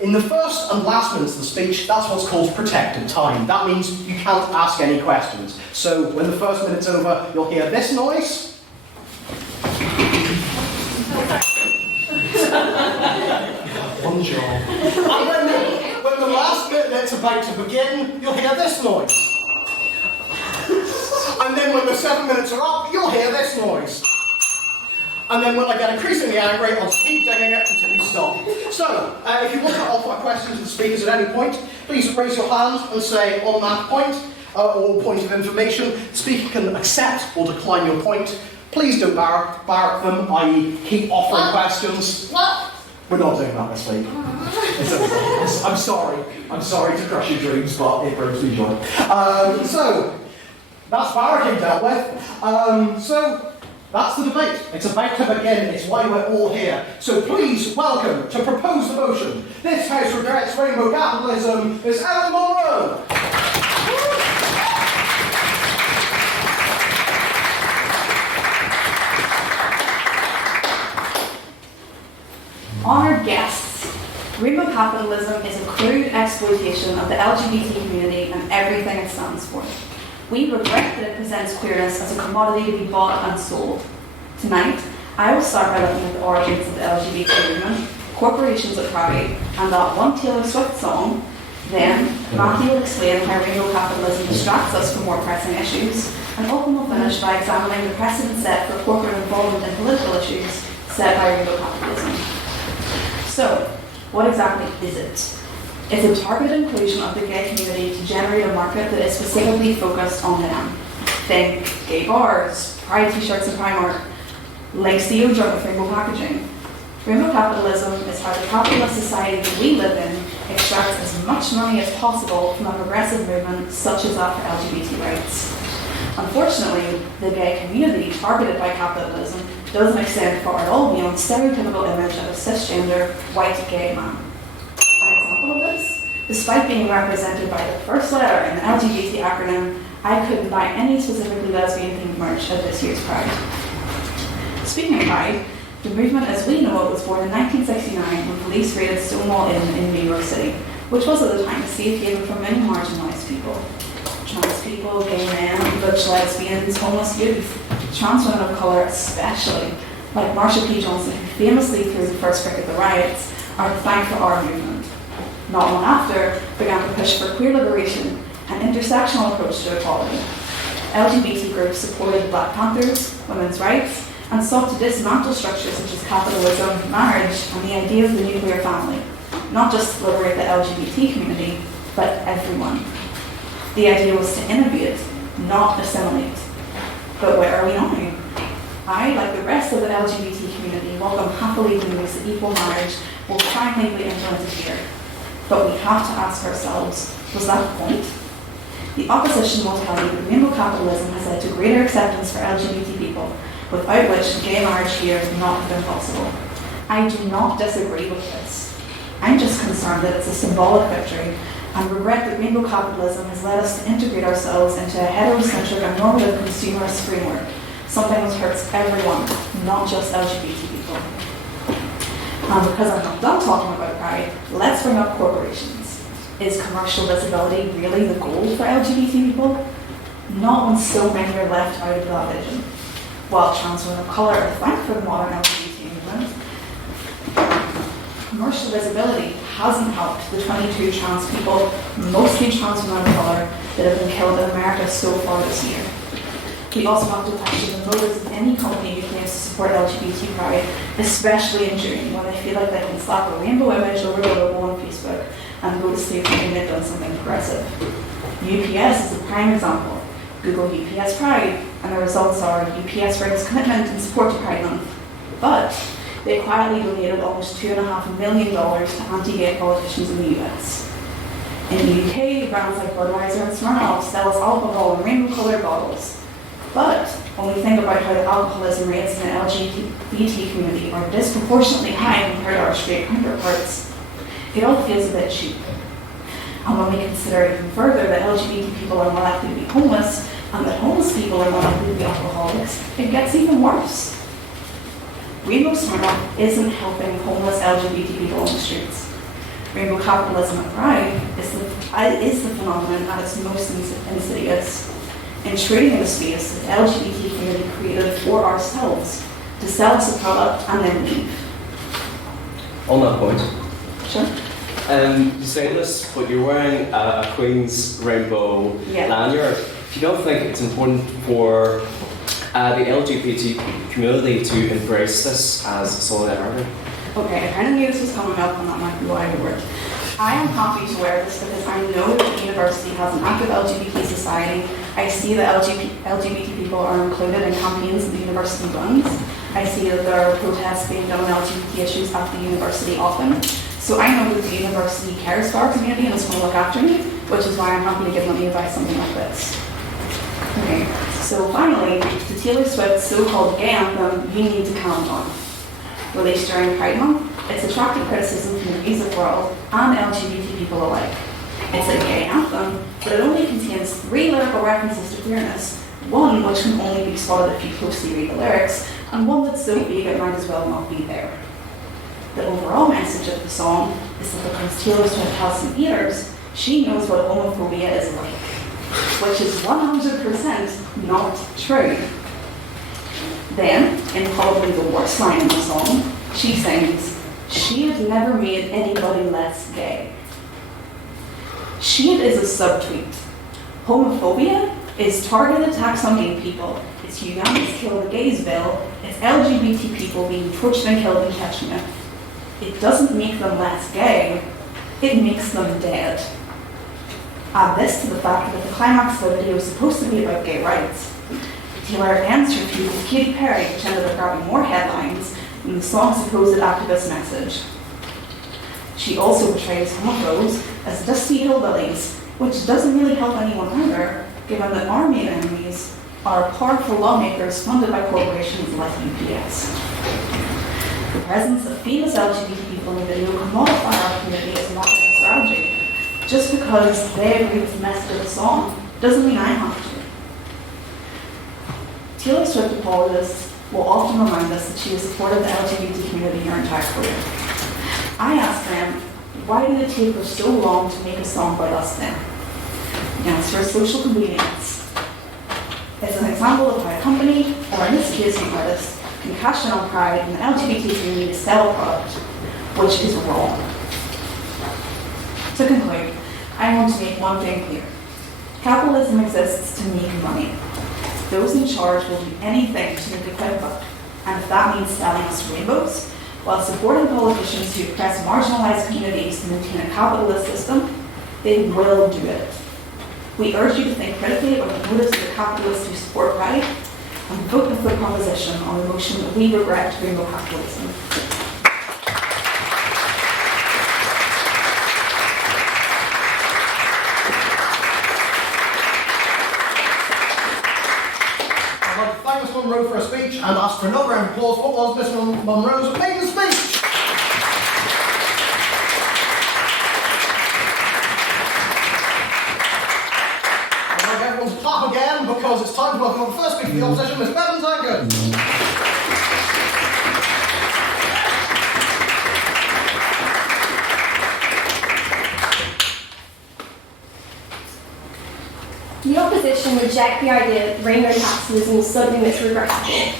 In the first and last minutes of the speech, that's what's called protected time. That means you can't ask any questions. So when the first minute's over, you'll hear this noise. One job. And when the last minute's about to begin, you'll hear this noise. And then when the 7 minutes are up, you'll hear this noise. And then when I get increasingly angry, I'll keep dinging it until you stop. So, if you want to offer questions to the speakers at any point, please raise your hand and say on that point, or point of information. The speaker can accept or decline your point. Please don't barrack them, i.e. keep offering questions. What? We're not doing that this week. It's okay. I'm sorry. I'm sorry to crush your dreams, but it brings me joy. So, that's barracking dealt with. So, that's the debate. It's about to begin. It's why we're all here. So please welcome to propose the motion. This House regrets Rainbow Capitalism is Ellen Monroe. Honoured guests, Rainbow Capitalism is a crude exploitation of the LGBT community and everything it stands for. We regret that it presents queerness as a commodity to be bought and sold. Tonight, I will start by looking at the origins of the LGBT movement, corporations at Pride, and that one Taylor Swift song. Then, Matthew will explain how rainbow capitalism distracts us from more pressing issues. And often will finish by examining the precedent set for corporate involvement in political issues set by Rainbow Capitalism. So, what exactly is it? It's a targeted inclusion of the gay community to generate a market that is specifically focused on them. Think gay bars, pride t-shirts and Primark, links to deodorant with rainbow packaging. Rainbow capitalism is how the capitalist society that we live in extracts as much money as possible from a progressive movement such as that for LGBT rights. Unfortunately, the gay community targeted by capitalism doesn't extend far at all beyond stereotypical image of a cisgender, white gay man. An example of this, despite being represented by the first letter in the LGBT acronym, I couldn't buy any specifically lesbian-themed merch at this year's Pride. Speaking of Pride, the movement as we know it was born in 1969 when police raided Stonewall Inn in New York City, which was at the time a safe haven for many marginalised people. Trans people, gay men, butch lesbians, homeless youth, trans women of colour especially, like Marsha P. Johnson, who famously threw the first brick at the riots, are to thank for our movement. Not long after, began to push for queer liberation and intersectional approach to equality. LGBT groups supported the Black Panthers, women's rights, and sought to dismantle structures such as capitalism, marriage, and the idea of the nuclear family, not just to liberate the LGBT community, but everyone. The idea was to innovate, not assimilate. But where are we now? I, like the rest of the LGBT community, welcome happily the news that equal marriage will finally be implemented here. But we have to ask ourselves, was that the point? The opposition will tell you that rainbow capitalism has led to greater acceptance for LGBT people, without which gay marriage here would not have been possible. I do not disagree with this. I'm just concerned that it's a symbolic victory and regret that rainbow capitalism has led us to integrate ourselves into a heterocentric and normative consumerist framework, something which hurts everyone, not just LGBT people. And because I'm not done talking about pride, let's bring up corporations. Is commercial visibility really the goal for LGBT people? Not when so many are left out of that vision. While trans women of colour are thanked for the modern LGBT movement, commercial visibility hasn't helped the 22 trans people, mostly trans women of colour, that have been killed in America so far this year. We also have to question the motives of any company who claims to support LGBT pride, especially in June, when they feel like they can slap a rainbow image over their logo on Facebook and go to sleep thinking they've done something progressive. UPS is a prime example. Google UPS Pride, and the results are UPS brings commitment and support to Pride Month. But they quietly donated almost $2.5 million to anti-gay politicians in the US. In the UK, brands like Budweiser and Smirnoff sell us alcohol in rainbow-coloured bottles. But when we think about how the alcoholism rates in the LGBT community are disproportionately high compared to our straight counterparts, it all feels a bit cheap. And when we consider even further that LGBT people are more likely to be homeless, and that homeless people are more likely to be alcoholics, it gets even worse. Rainbow Smirnoff isn't helping homeless LGBT people on the streets. Rainbow capitalism and pride is the phenomenon at its most insidious, intruding in a space that the LGBT community created for ourselves to sell us a product and then leave. On that point, Sure. you say this, but you're wearing a Queen's Rainbow lanyard. Do you don't think it's important for the LGBT community to embrace this as solidarity? Okay, I kind of knew this was coming up and that might be why I wore it. I am happy to wear this because I know that the university has an active LGBT society. I see that LGBT people are included in campaigns that the university runs. I see that there are protests being done on LGBT issues at the university often. So I know that the university cares for our community and is going to look after me, which is why I'm happy to give money to buy something like this. Okay, so finally, to Taylor Swift's so-called gay anthem, You Need to Calm Down. Released during Pride Month, it's attracted criticism from the music world and LGBT people alike. It's a gay anthem, but it only contains 3 lyrical references to queerness, one which can only be spotted if you closely read the lyrics, and one that's so vague it might as well not be there. The overall message of the song is that because Taylor Swift has some ears, she knows what homophobia is like, which is 100% not true. Then, in probably the worst line in the song, she sings, "She had never made anybody less gay." Shade is a subtweet. Homophobia It's targeted attacks on gay people, it's Uganda's Kill the Gays bill, it's LGBT people being tortured and killed in Chechnya. It doesn't make them less gay, it makes them dead. Add this to the fact that the climax of the video was supposed to be about gay rights. Taylor ends her feud with Katy Perry, which ended up grabbing more headlines than the song's supposed activist message. She also portrays homophobes as dusty hillbillies, which doesn't really help anyone either, given that our main enemies are powerful lawmakers funded by corporations like UPS. The presence of famous LGBT people in the video can modify our community as a marketing strategy. Just because they agree with the message of the song doesn't mean I have to. Taylor Swift apologists will often remind us that she has supported the LGBT community her entire career. I asked them, why did it take her so long to make a song about us then? The answer is social convenience. It's an example of how a company, or in this case an artist, can cash in on pride in the LGBT community to sell a product, which is wrong. To conclude, I want to make one thing clear. Capitalism exists to make money. Those in charge will do anything to make a quick buck, and if that means selling us rainbows, while supporting politicians who oppress marginalized communities to maintain a capitalist system, they will do it. We urge you to think critically about the motives of the capitalists who support pride, and vote with the proposition on the motion that we regret rainbow capitalism. I'd like to thank Ms. Munro for her speech and ask for another round of applause. What was Ms. Munro's maiden speech? I'd like everyone to clap again because it's time to welcome the first speaker of the opposition, Ms. Bevan Tankard. The opposition reject the idea that rainbow capitalism is something that's regrettable.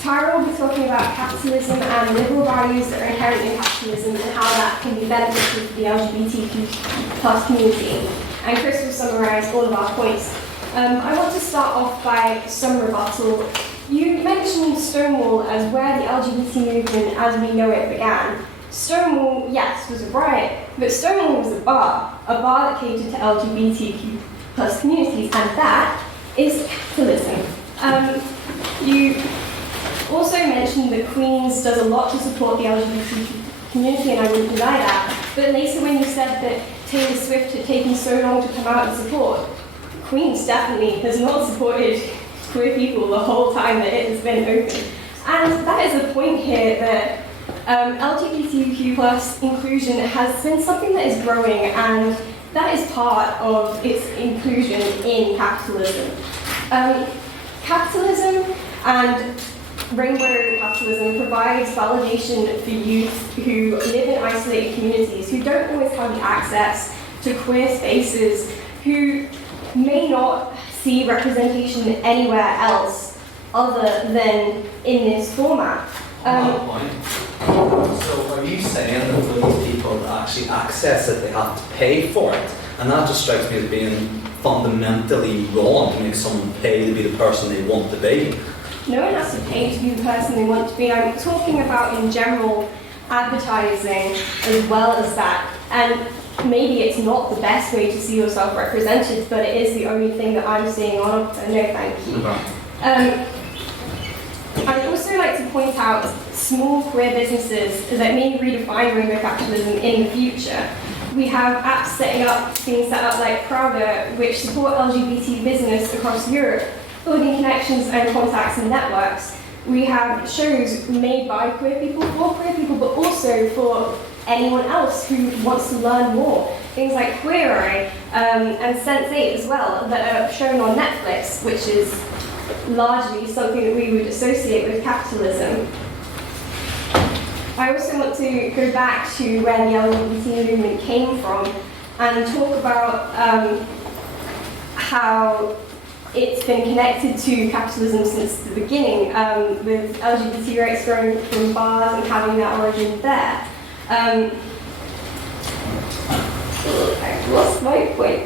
Tara will be talking about capitalism and liberal values that are inherent in capitalism and how that can be beneficial for the LGBTQ plus community. And Chris will summarise all of our points. I want to start off by some rebuttal. You mentioned Stonewall as where the LGBT movement as we know it began. Stonewall, yes, was a riot, but Stonewall was a bar that catered to LGBTQ plus communities, and that is capitalism. You also mentioned that Queens does a lot to support the LGBT community, and I wouldn't deny that. But later when you said that Taylor Swift had taken so long to come out and support, Queens definitely has not supported queer people the whole time that it has been open. And that is the point here that LGBTQ plus inclusion has been something that is growing, and that is part of its inclusion in capitalism. Capitalism and rainbow capitalism provides validation for youth who live in isolated communities, who don't always have the access to queer spaces, who may not see representation anywhere else other than in this format. So are you saying that for these people to actually access it, they have to pay for it? And that just strikes me as being fundamentally wrong, to make someone pay to be the person they want to be. No one has to pay to be the person they want to be. I'm talking about in general advertising as well as that. And maybe it's not the best way to see yourself represented, but it is the only thing that I'm seeing on offer. No, thank you. I'd also like to point out small queer businesses that may redefine rainbow capitalism in the future. We have apps being set up like Prouder, which support LGBT business across Europe, building connections and contacts and networks. We have shows made by queer people, for queer people, but also for anyone else who wants to learn more. Things like Queer Eye and Sense8 as well, that are shown on Netflix, which is largely something that we would associate with capitalism. I also want to go back to where the LGBT movement came from and talk about how it's been connected to capitalism since the beginning, with LGBT rights growing from bars and having that origin there. I lost my point.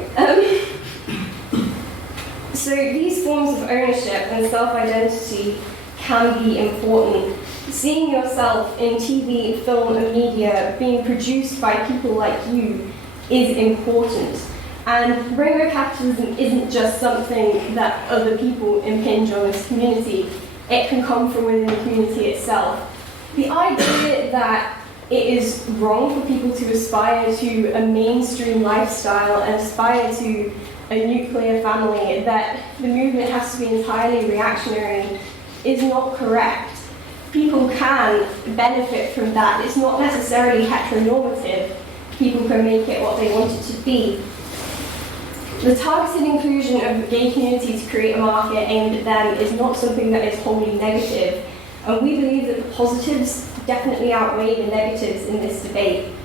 So So these forms of ownership and self-identity can be important. Seeing yourself in TV, film and media being produced by people like you is important. And rainbow capitalism isn't just something that other people impinge on this community. It can come from within the community itself. The idea that it is wrong for people to aspire to a mainstream lifestyle and aspire to a nuclear family, that the movement has to be entirely reactionary, is not correct. People can benefit from that. It's not necessarily heteronormative. People can make it what they want it to be. The targeted inclusion of the gay community to create a market aimed at them is not something that is wholly negative, and we believe that the positives definitely outweigh the negatives in this debate.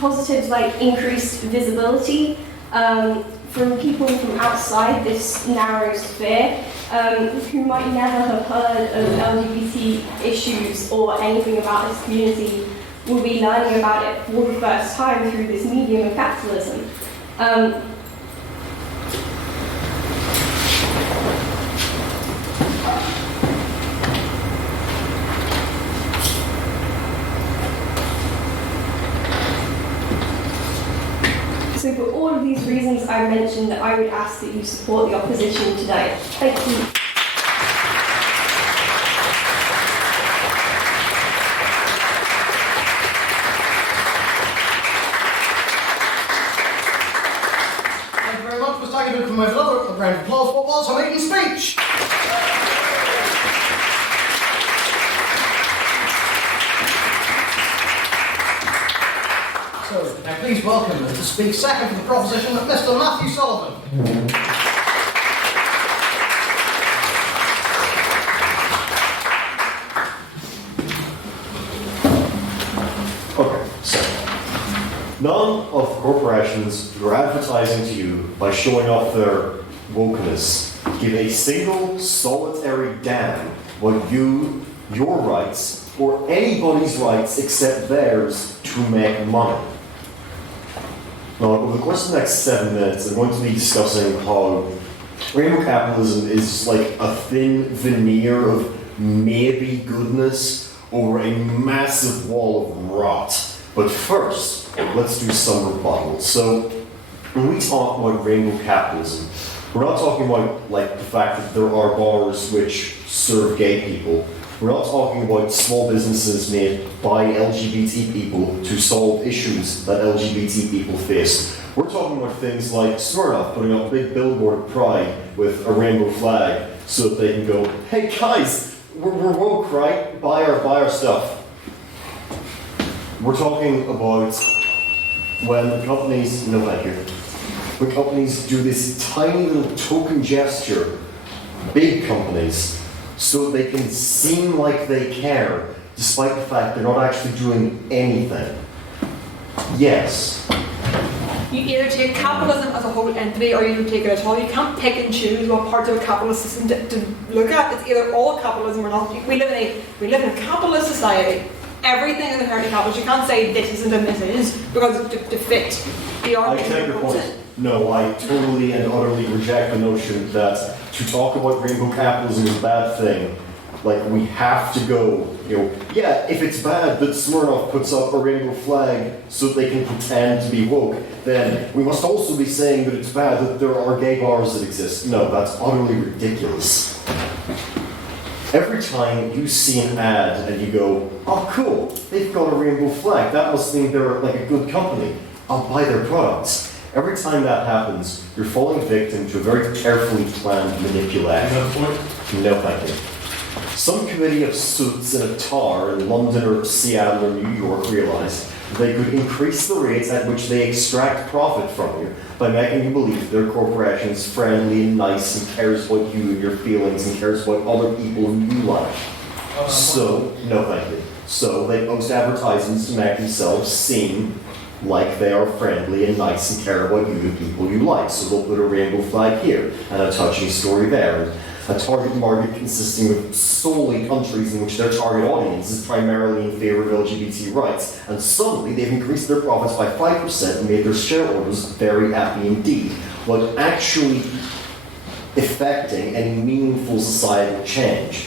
Positives like increased visibility from people from outside this narrow sphere who might never have heard of LGBT issues or anything about this community will be learning about it for the first time through this medium of capitalism. So for all of these reasons I mentioned, I would ask that you support the opposition today. Thank you. Thank you very much. Let's take a bit from another round of applause. What was her maiden speech? So, now please welcome to speak second for the proposition, Mr. Matthew Sullivan. Okay, so none of the corporations who are advertising to you by showing off their wokeness give a single solitary damn what you, your rights, or anybody's rights except theirs to make money. Now, over the course of the next 7 minutes, I'm going to be discussing how rainbow capitalism is like a thin veneer of maybe goodness over a massive wall of rot. But first, let's do some rebuttal. So, when we talk about rainbow capitalism, we're not talking about like the fact that there are bars which serve gay people. We're not talking about small businesses made by LGBT people to solve issues that LGBT people face. We're talking about things like Smirnoff putting up a big billboard at Pride with a rainbow flag so that they can go, hey guys, we're woke, right? Buy our stuff. We're talking about when the companies, no thank you, when companies do this tiny little token gesture, big companies, so they can seem like they care, despite the fact they're not actually doing anything. Yes. You either take capitalism as a whole entity or you don't take it at all. You can't pick and choose what parts of a capitalist system to look at. It's either all capitalism or not. We live in a capitalist society. Everything is inherently capitalist. You can't say this isn't and this is because to fit the argument. I take your point. No, I totally and utterly reject the notion that to talk about rainbow capitalism is a bad thing. Like, we have to go, yeah, if it's bad that Smirnoff puts up a rainbow flag so that they can pretend to be woke, then we must also be saying that it's bad that there are gay bars that exist. No, that's utterly ridiculous. Every time you see an ad and you go, oh cool, they've got a rainbow flag, that must mean they're like a good company, I'll buy their products. Every time that happens, you're falling victim to a very carefully planned manipulation. No, thank you. Some committee of suits in a tar in London or Seattle or New York realized they could increase the rates at which they extract profit from you by making you believe their corporation is friendly and nice and cares about you and your feelings and cares about other people who you like. So, no thank you. So they post advertisements to make themselves seem like they are friendly and nice and care about you and people you like. So they'll put a rainbow flag here and a touching story there. a target market consisting of solely countries in which their target audience is primarily in favor of LGBT rights, and suddenly they've increased their profits by 5% and made their shareholders very happy indeed, without actually effecting any meaningful societal change.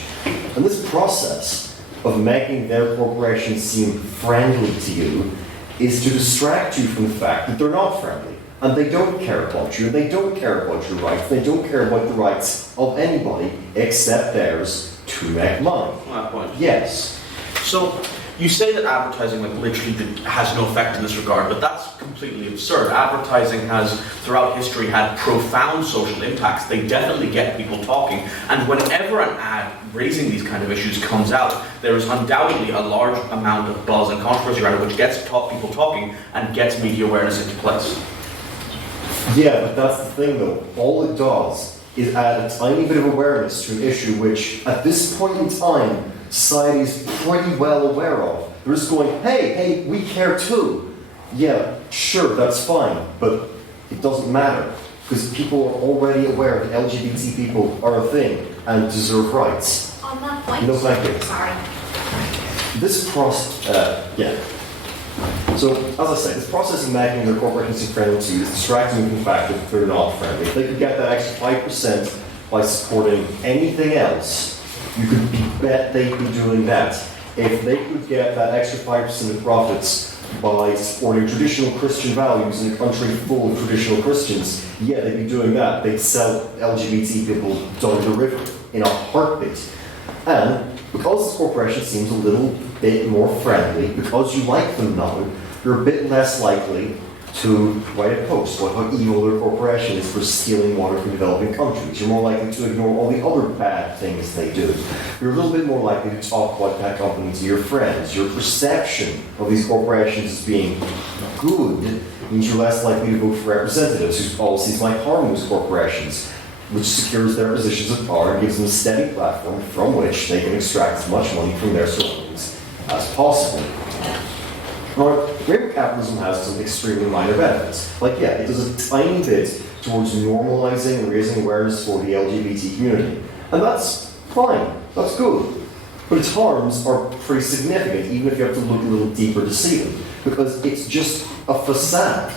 And this process of making their corporation seem friendly to you is to distract you from the fact that they're not friendly, and they don't care about you, and they don't care about your rights, they don't care about the rights of anybody except theirs to make money. My point. Yes. So, you say that advertising literally has no effect in this regard, but that's completely absurd. Advertising has, throughout history, had profound social impacts. They definitely get people talking, and whenever an ad raising these kind of issues comes out, there is undoubtedly a large amount of buzz and controversy around it, which gets people talking and gets media awareness into place. Yeah, but that's the thing though. All it does is add a tiny bit of awareness to an issue which, at this point in time, society is pretty well aware of. They're just going, hey, we care too. Yeah, sure, that's fine, but it doesn't matter, because people are already aware that LGBT people are a thing and deserve rights. On that point. No, thank you. Sorry. This process, So, as I say, this process of making their corporations friendly to you is distracting them from the fact that they're not friendly. If they could get that extra 5% by supporting anything else, you could bet they'd be doing that. If they could get that extra 5% of profits by supporting traditional Christian values in a country full of traditional Christians, yeah, they'd be doing that. They'd sell LGBT people down the river in a heartbeat. And because this corporation seems a little bit more friendly, because you like them now, you're a bit less likely to write a post about how evil their corporation is for stealing water from developing countries. You're more likely to ignore all the other bad things they do. You're a little bit more likely to talk about that company to your friends. Your perception of these corporations as being good means you're less likely to vote for representatives whose policies might harm those corporations, which secures their positions of power and gives them a steady platform from which they can extract as much money from their surroundings as possible. Now, Rainbow Capitalism has some extremely minor benefits. Like, yeah, it does a tiny bit towards normalizing and raising awareness for the LGBT community. And that's fine, that's good. But its harms are pretty significant, even if you have to look a little deeper to see them. Because it's just a facade.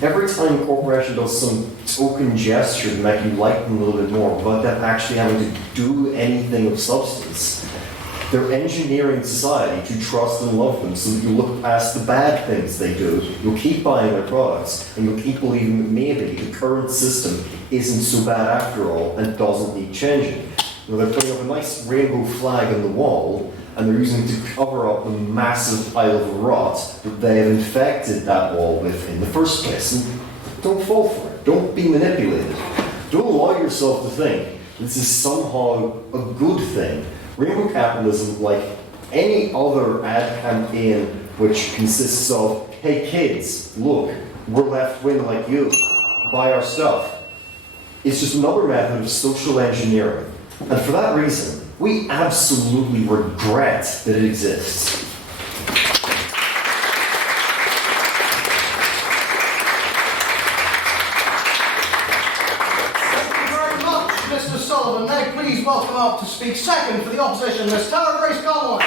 Every time a corporation does some token gesture to make you like them a little bit more, without them actually having to do anything of substance, they're engineering society to trust and love them so that you look past the bad things they do, you'll keep buying their products, and you'll keep believing that maybe the current system isn't so bad after all and doesn't need changing. You know, they're putting up a nice rainbow flag on the wall, and they're using it to cover up the massive pile of rot that they have infected that wall with in the first place. And don't fall for it. Don't be manipulated. Don't allow yourself to think this is somehow a good thing. Rainbow capitalism, like any other ad campaign which consists of, hey kids, look, we're left-wing like you, buy our stuff, is just another method of social engineering. And for that reason, we absolutely regret that it exists. Mr. Sullivan, may please welcome up to speak second for the opposition, Ms. Tara Grace Conway.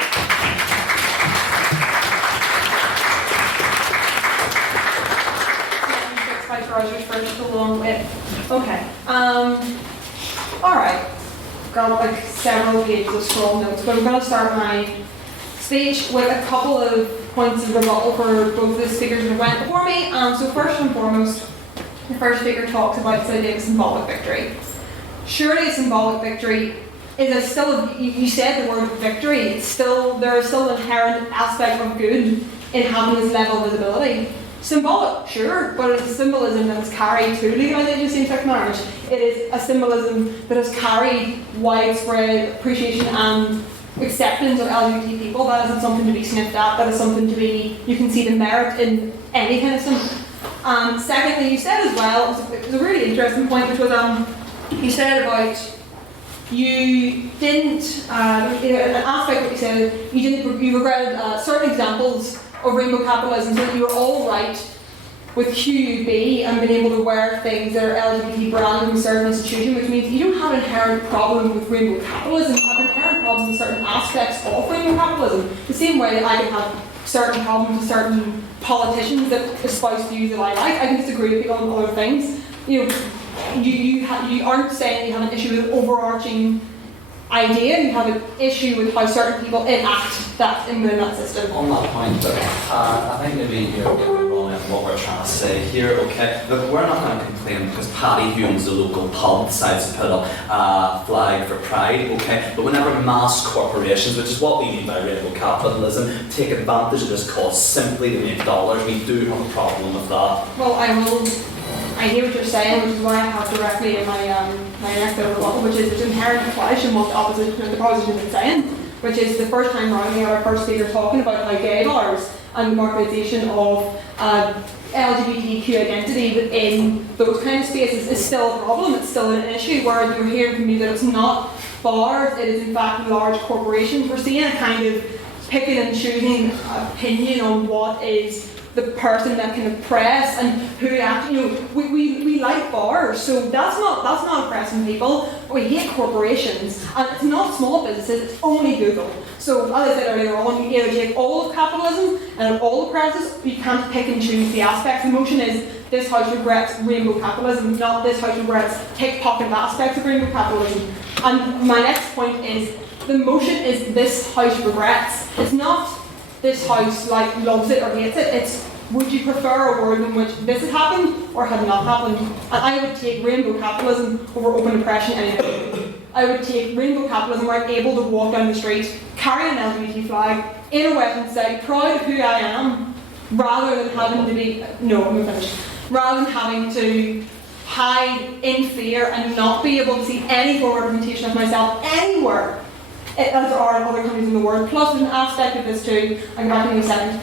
My trousers first along with. Okay. Alright. Got like several pages of strong notes, but I'm going to start my speech with a couple of points of rebuttal for both the speakers that went before me. So first and foremost, the first speaker talks about this idea of symbolic victory. Surely a symbolic victory is you said the word victory, there is still an inherent aspect of good in having this level of visibility. Symbolic, sure, but it's a symbolism that is carried to legalisation of same-sex marriage. It is a symbolism that has carried widespread appreciation and acceptance of LGBT people. That isn't something to be sniffed at, that is something to be, you can see the merit in any kind of symbol. Secondly, you said as well, it was a really interesting point, which was, you said about you didn't, an aspect that you said, you regretted certain examples of rainbow capitalism, so that you were all right with who you be and being able to wear things that are LGBT branded in a certain institution, which means you don't have an inherent problem with rainbow capitalism, you have an inherent problem with certain aspects of rainbow capitalism. The same way that I can have certain problems with certain politicians that espouse views that I like. I can disagree with people on other things. You know, you aren't saying you have an issue with an overarching idea, you have an issue with how certain people enact that in that system. On that point, I think maybe you're getting wrong in what we're trying to say here, okay? Look, we're not going to complain because Paddy, who owns the local pub, decides to put up a flag for Pride, okay? But whenever mass corporations, which is what we mean by rainbow capitalism, take advantage of this cause simply to make dollars, we do have a problem with that. Well, I hear what you're saying, which is why I have directly in my next bit of the which is there's inherent clash in what the proposition is saying, which is the first time round we had our first speaker talking about how gay dollars and the marketisation of LGBTQ identity within those kind of spaces is still a problem, it's still an issue, whereas you're hearing from me that it's not bars, it is in fact large corporations. We're seeing a kind of picking and choosing opinion on what is the person that can oppress and who actually, you know, we like bars, so that's not oppressing people. We hate corporations, and it's not small businesses, it's only Google. So as I said earlier on, you either take all of capitalism and all oppresses, you can't pick and choose the aspects. The motion is this house regrets rainbow capitalism, not this house regrets pickpocket aspects of rainbow capitalism. And my next point is the motion is this house regrets. It's not this house like loves it or hates it. It's would you prefer a world in which this had happened or had not happened? And I would take rainbow capitalism over open oppression any day. I would take rainbow capitalism where I'm able to walk down the street, carry an LGBT flag, in a Western society, proud of who I am, rather than having to be rather than having to hide in fear and not be able to see any form of representation of myself anywhere. As there are in other countries in the world. Plus, there's an aspect of this too, I'll get back to you in a second,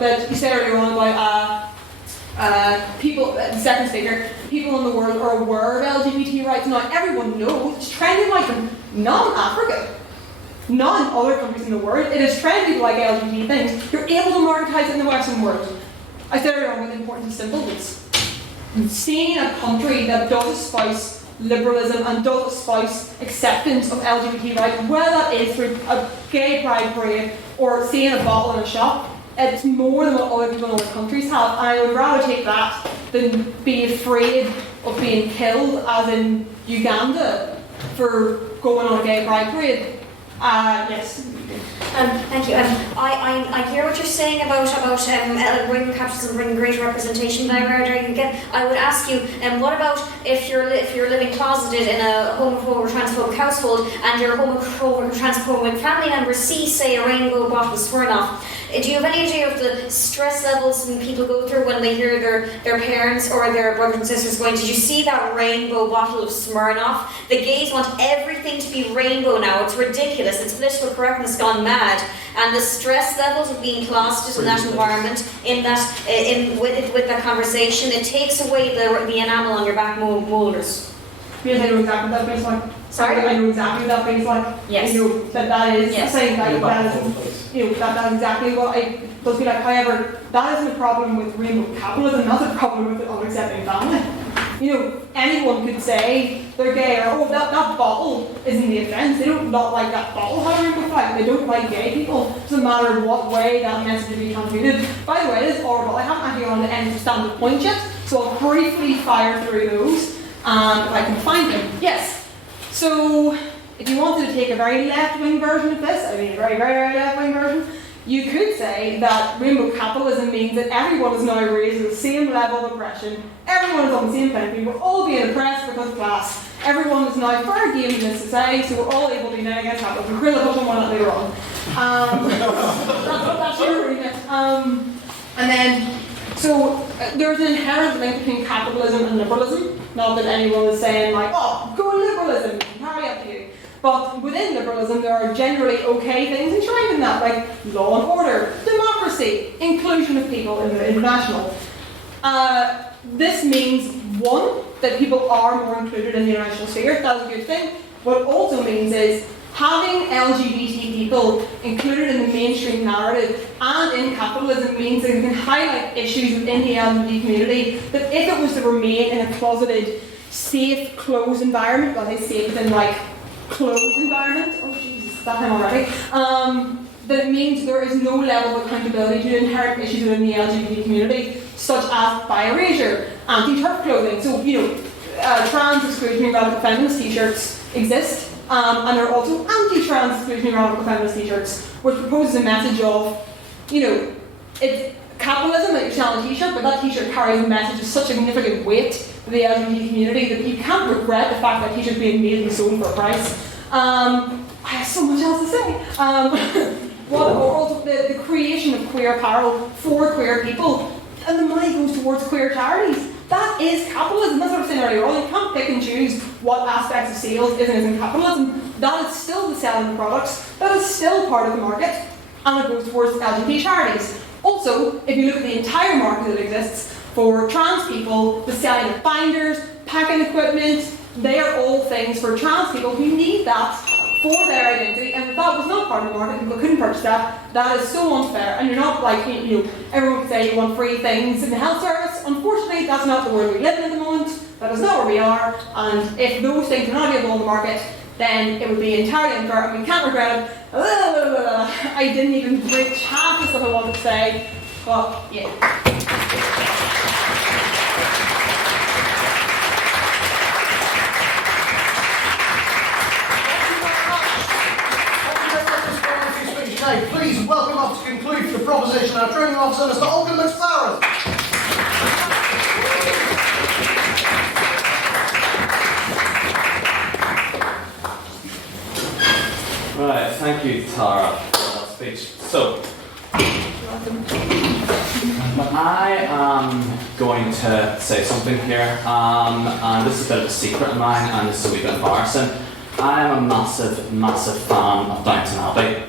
that you said earlier on about people, the second speaker, people in the world are aware of LGBT rights. Now, everyone knows it's trending like them, not in Africa, not in other countries in the world. It is trending like LGBT things. You're able to marketise it in the Western world. I said earlier on with the importance of symbols. Seeing a country that does espouse liberalism and does espouse acceptance of LGBT rights, whether that is through a gay pride parade or seeing a bottle in a shop, it's more than what other people in other countries have. And I would rather take that than be afraid of being killed, as in Uganda, for going on a gay pride parade. Yes. Thank you. I hear what you're saying about rainbow capitalism bringing greater representation. But I would ask you, what about if you're living closeted in a homophobic or transphobic household, and your homophobic or transphobic family members see, say, a rainbow bottle of Smirnoff? Do you have any idea of the stress levels when people go through when they hear their parents or their brothers and sisters going, did you see that rainbow bottle of Smirnoff? The gays want everything to be rainbow now. It's ridiculous. It's political correctness gone mad. And the stress levels of being closeted in that environment, with that conversation, it takes away the enamel on your back molars. Yes, I know exactly what that feels like. Sorry? I know exactly what that feels like. Yes. You know, that is yes. saying that is, you know, that's exactly what I does feel like. However, that isn't a problem with rainbow capitalism, that's a problem with an unaccepting family. You know, anyone could say they're gay or, oh, that bottle isn't the offence. They don't not like that bottle having a rainbow flag. They don't like gay people. It doesn't matter what way that message is being transmitted. By the way, it is horrible. I haven't actually gone to any standard point yet, so I'll briefly fire through those if I can find them. Yes. So, if you wanted to take a very left-wing version of this, I mean a very, very, very left-wing version, you could say that rainbow capitalism means that everyone is now raised at the same level of oppression, everyone is on the same playing field, we're all being oppressed because of class, everyone is now fair game in this society, so we're all able to unite against capitalism. We'll touch on that later on. That's your remit. And then, so there's an inherent link between capitalism and liberalism. Not that anyone is saying like, oh, go liberalism, entirely up to you. But within liberalism, there are generally okay things enshrined in that, like law and order, democracy, inclusion of people in the international. This means, one, that people are more included in the international sphere. That's a good thing. What it also means is Having LGBT people included in the mainstream narrative and in capitalism means that we can highlight issues within the LGBT community that if it was to remain in a closeted, safe, closed environment, well, I say within like closed environment, oh Jesus, that time already, that it means there is no level of accountability to inherent issues within the LGBT community, such as bi-erasure, anti-TERF clothing. So, trans exclusionary radical feminist t-shirts exist, and there are also anti-trans exclusionary radical feminist t-shirts, which proposes a message of, it's capitalism that you're selling a t-shirt, but that t-shirt carries a message of such significant weight to the LGBT community that you can't regret the fact that t-shirt's being made and sold for a price. I have so much else to say. The creation of queer apparel for queer people, and the money goes towards queer charities. That is capitalism. That's what I was saying earlier on. You can't pick and choose what aspects of sales isn't capitalism. That is still the selling of products. That is still part of the market, and it goes towards LGBT charities. Also, if you look at the entire market that exists for trans people, the selling of binders, packing equipment, they are all things for trans people who need that for their identity, and if that was not part of the market, people couldn't purchase that. That is so unfair, and you're not like, everyone would say you want free things in the health service. Unfortunately, that's not the world we live in at the moment. That is not where we are, and if those things are not available on the market, then it would be entirely unfair, and we can't regret it. I didn't even reach half the stuff I wanted to say, but yeah. Please welcome up to conclude the proposition our training officer, Mr. Olga McLaren. Right, thank you, Tara, for that speech. So, I am going to say something here, and this is a bit of a secret of mine, and this is a wee bit embarrassing. I am a massive, massive fan of Downton Abbey.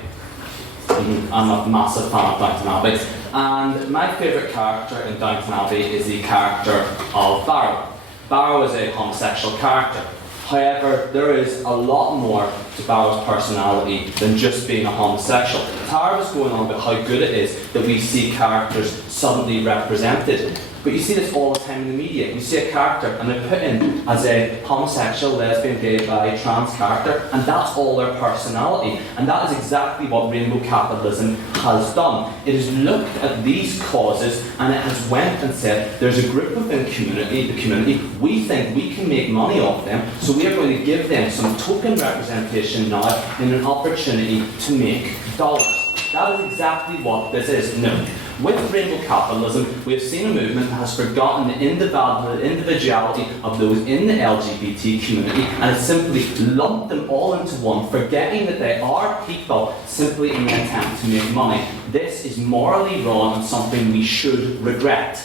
I'm a massive fan of Downton Abbey, and my favourite character in Downton Abbey is the character of Barrow. Barrow is a homosexual character. However, there is a lot more to Barrow's personality than just being a homosexual. Tara was going on about how good it is that we see characters suddenly represented. But you see this all the time in the media. You see a character and they're put in as a homosexual, lesbian, gay, bi, trans character, and that's all their personality. And that is exactly what Rainbow Capitalism has done. It has looked at these causes and it has went and said, there's a group within the community, we think we can make money off them, so we are going to give them some token representation now and an opportunity to make dollars. That is exactly what this is. No. With Rainbow Capitalism, we have seen a movement that has forgotten the individuality of those in the LGBT community and has simply lumped them all into one, forgetting that they are people simply in an attempt to make money. This is morally wrong and something we should regret.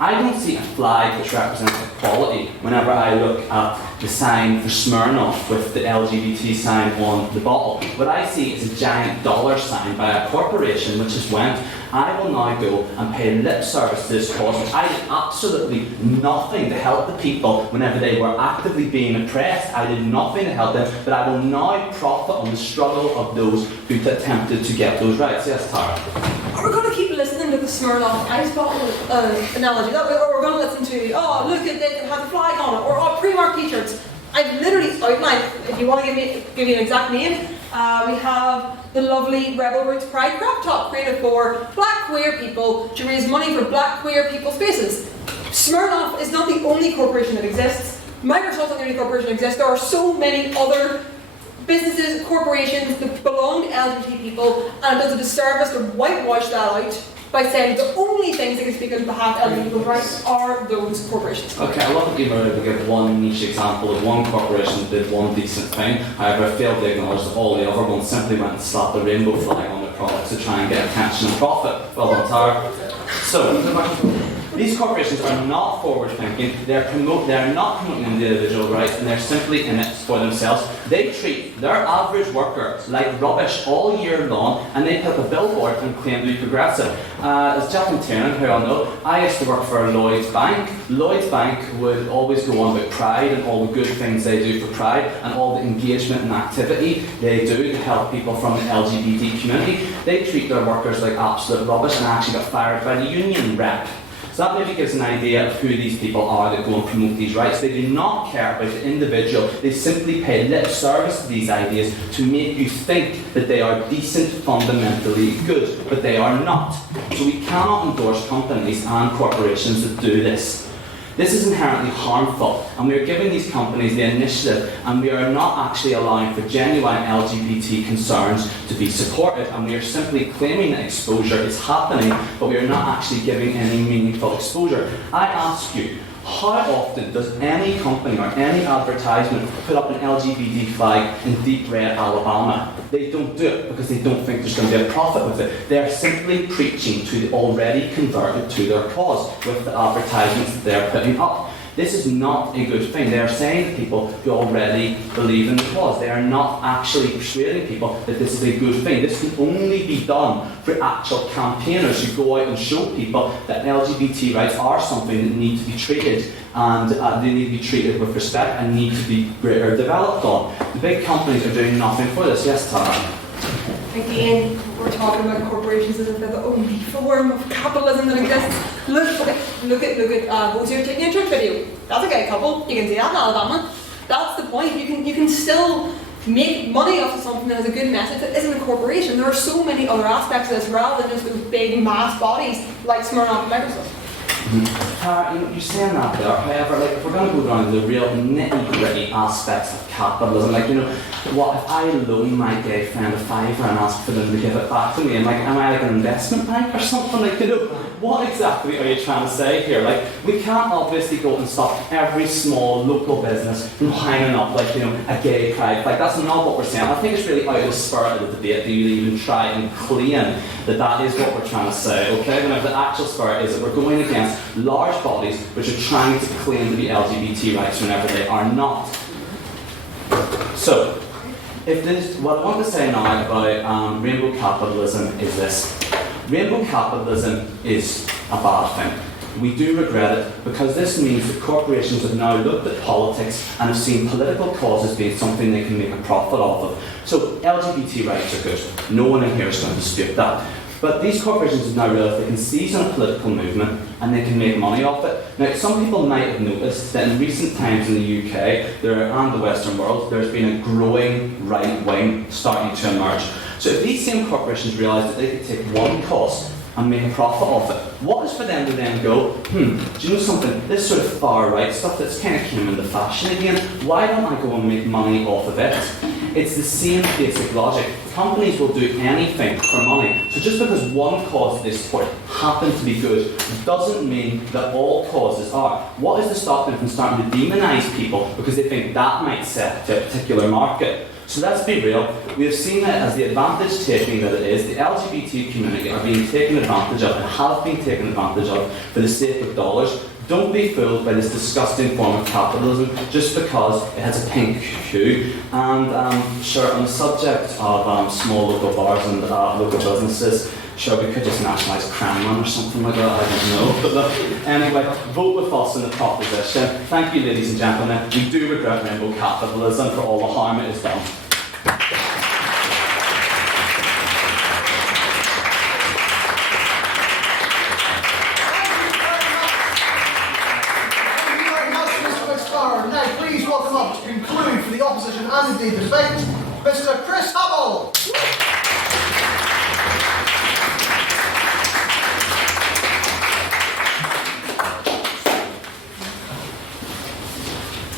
I don't see a flag which represents equality whenever I look at the sign for Smirnoff with the LGBT sign on the bottle. What I see is a giant dollar sign by a corporation which has went, I will now go and pay lip service to this cause, which I did absolutely nothing to help the people whenever they were actively being oppressed. I did nothing to help them, but I will now profit on the struggle of those who attempted to get those rights. Yes, Tara? Are we going to keep listening to the Smirnoff ice bottle analogy? Or we're going to listen to, oh, look at this, it has a flag on it, or oh, Primark t-shirts. I've literally outlined, if you want to give you an exact name, we have the lovely Rebel Roots Pride crop top created for black queer people to raise money for black queer people spaces. Smirnoff is not the only corporation that exists. Microsoft's not the only corporation that exists. There are so many other businesses, corporations that belong to LGBT people, and it does a disservice to whitewash that out by saying the only things that can speak on behalf of LGBT people's rights are those corporations. Okay, I love that you were able to give one niche example of one corporation that did one decent thing. However, I failed to acknowledge that all the other ones simply went and slapped the rainbow flag on their products to try and get attention and profit. Well done, Tara. So, These corporations are not forward-thinking. They are not promoting individual rights, and they're simply in it for themselves. They treat their average worker like rubbish all year long, and they put up a billboard and claim to be progressive. As Jeff and Tiernan, who I know, I used to work for Lloyd's Bank. Lloyd's Bank would always go on about Pride and all the good things they do for Pride and all the engagement and activity they do to help people from the LGBT community. They treat their workers like absolute rubbish and actually got fired by the union rep. So that maybe gives an idea of who these people are that go and promote these rights. They do not care about the individual. They simply pay lip service to these ideas to make you think that they are decent, fundamentally good, but they are not. So we cannot endorse companies and corporations that do this. This is inherently harmful, and we are giving these companies the initiative, and we are not actually allowing for genuine LGBT concerns to be supported, and we are simply claiming that exposure is happening, but we are not actually giving any meaningful exposure. I ask you, how often does any company or any advertisement put up an LGBT flag in deep red Alabama? They don't do it because they don't think there's going to be a profit with it. They are simply preaching to the already converted to their cause with the advertisements that they're putting up. This is not a good thing. They are saying to people who already believe in the cause. They are not actually persuading people that this is a good thing. This can only be done for actual campaigners who go out and show people that LGBT rights are something that need to be treated, and they need to be treated with respect and need to be greater developed on. The big companies are doing nothing for this. Yes, Tara? Again, we're talking about corporations as if they're the only form of capitalism that exists. Look at who's here taking a trip video. That's a gay couple. You can see that in Alabama. That's the point. You can still make money off of something that has a good message that isn't a corporation. There are so many other aspects of this rather than just those big mass bodies like Smirnoff and Microsoft. You're saying that there, however, like, if we're going to go down to the real nitty-gritty aspects of capitalism, like, you know, what if I loan my gay friend a fiver and ask for them to give it back to me, and like, am I like an investment bank or something? Like, you know, what exactly are you trying to say here? Like, we can't obviously go and stop every small local business from hanging up, like, you know, a gay pride flag. That's not what we're saying. I think it's really out of the spirit of the debate that you even try and claim that that is what we're trying to say, okay? Whenever the actual spirit is that we're going against large bodies which are trying to claim to be LGBT rights whenever they are not. So, what I want to say now about rainbow capitalism is this. Rainbow capitalism is a bad thing. We do regret it because this means that corporations have now looked at politics and have seen political causes being something they can make a profit off of. So LGBT rights are good. No one in here is going to dispute that. But these corporations have now realised they can seize on a political movement and they can make money off it. Now, some people might have noticed that in recent times in the UK and the Western world, there's been a growing right wing starting to emerge. So if these same corporations realise that they could take one cost and make a profit off it, what is for them to then go, do you know something, this sort of far right stuff that's kind of came into fashion again, why don't I go and make money off of it? It's the same basic logic. Companies will do anything for money. So just because one cause they support happens to be good doesn't mean that all causes are. What is to stop them from starting to demonise people because they think that might set to a particular market? So let's be real, we have seen it as the advantage taking that it is. The LGBT community are being taken advantage of and have been taken advantage of for the sake of dollars. Don't be fooled by this disgusting form of capitalism just because it has a pink hue. And sure, on the subject of small local bars and local businesses, sure, we could just nationalise Cranman or something like that, I don't know. But look, anyway, vote with us in the proposition. Thank you, ladies and gentlemen. We do regret rainbow capitalism for all the harm it has done. Now, please welcome up to conclude for the opposition and indeed the debate, Mr. Chris Hubble.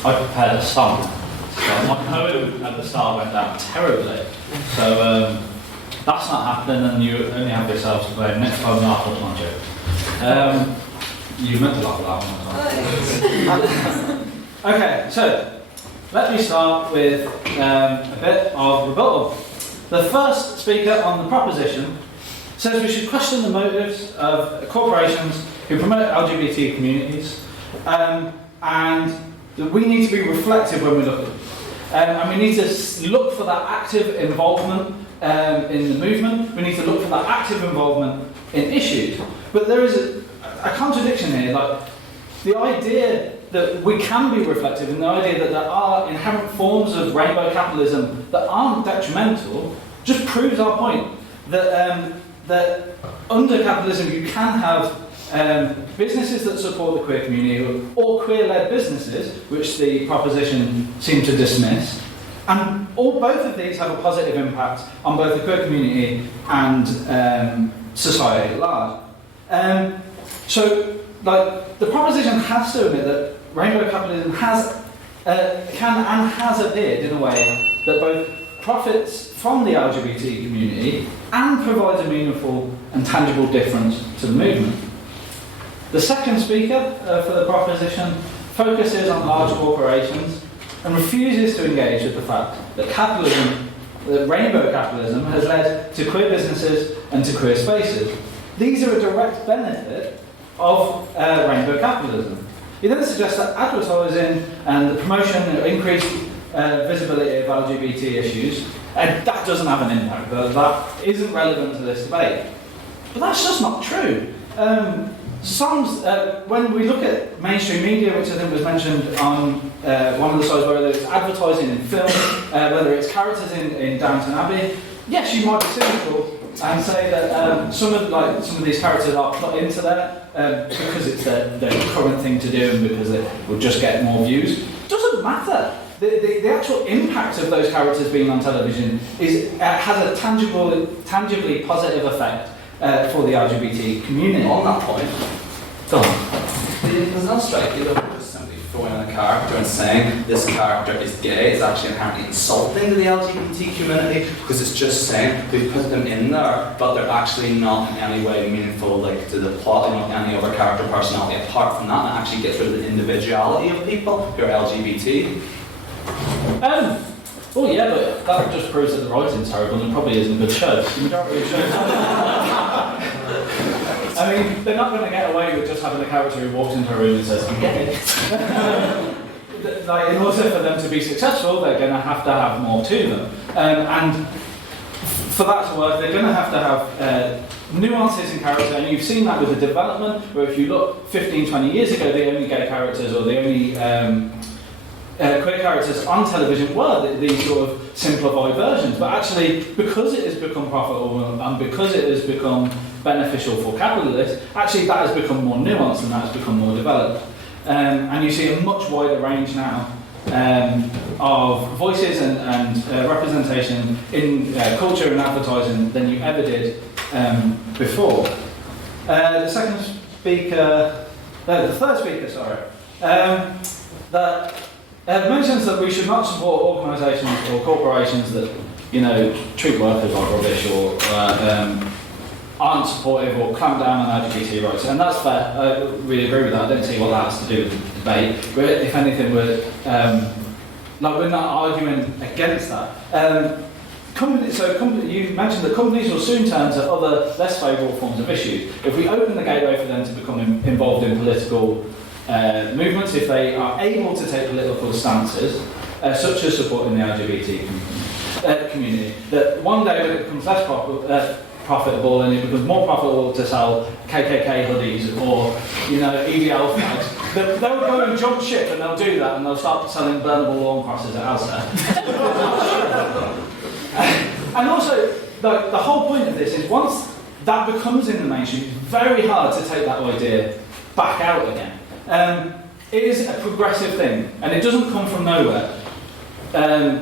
I prepared a song. So my poem at the start went down terribly. So that's not happening, and you only have yourselves to blame. Next time, laugh at my joke. You meant to laugh at that one. Okay, so let me start with a bit of rebuttal. The first speaker on the proposition says we should question the motives of corporations who promote LGBT communities, and that we need to be reflective when we look at them. And we need to look for that active involvement in the movement. We need to look for that active involvement in issues. But there is a contradiction here. Like the idea that we can be reflective, and the idea that there are inherent forms of rainbow capitalism that aren't detrimental, just proves our point that that under capitalism you can have businesses that support the queer community or queer-led businesses, which the proposition seemed to dismiss, and both of these have a positive impact on both the queer community and society at large. So, like, the proposition has to admit that rainbow capitalism can and has appeared in a way that both profits from the LGBT community and provides a meaningful and tangible difference to the movement. The second speaker for the proposition focuses on large corporations and refuses to engage with the fact that capitalism, that rainbow capitalism, has led to queer businesses and to queer spaces. These are a direct benefit of rainbow capitalism. He then suggests that advertising and the promotion of increased visibility of LGBT issues, that doesn't have an impact, that isn't relevant to this debate. But that's just not true. When we look at mainstream media, which I think was mentioned on one of the slides, whether it's advertising in film, whether it's characters in Downton Abbey, yes, you might be cynical and say that some of these characters are put into there because it's the current thing to do and because it will just get more views. It doesn't matter. The actual impact of those characters being on television has a tangibly positive effect for the LGBT community. On that point, go on. There's no strike either for just simply throwing in a character and saying this character is gay. It's actually inherently insulting to the LGBT community because it's just saying we put them in there, but they're actually not in any way meaningful, like to the plot, and not any other character personality apart from that. It actually gets rid of the individuality of people who are LGBT. Well, yeah, but that just proves that the writing's terrible and probably isn't a good show. The majority of shows. I mean, they're not going to get away with just having a character who walks into a room and says, "I'm gay." Like, in order for them to be successful, they're going to have more to them, and for that to work, they're going to have nuances in character, and you've seen that with the development. Where if you look 15, 20 years ago, the only gay characters or the only queer characters on television were these sort of simplified versions, but actually because it has become profitable and because it has become beneficial for capitalists, actually that has become more nuanced and that has become more developed. And you see a much wider range now of voices and representation in culture and advertising than you ever did before. The third speaker, that mentions that we should not support organisations or corporations that, treat workers like rubbish or aren't supportive or clamp down on LGBT rights. And that's fair. I really agree with that. I don't see what that has to do with the debate. But if anything, we're not arguing against that. You mentioned that companies will soon turn to other less favourable forms of issues. If we open the gateway for them to become involved in political movements, if they are able to take political stances, such as supporting the LGBT community, that one day when it becomes less profitable and it becomes more profitable to sell KKK hoodies or EDL flags, they'll go and jump ship and they'll do that and they'll start selling burnable lawn crosses at Asda. And also, the whole point of this is once that becomes in the mainstream, it's very hard to take that idea back out again. It is a progressive thing, and it doesn't come from nowhere.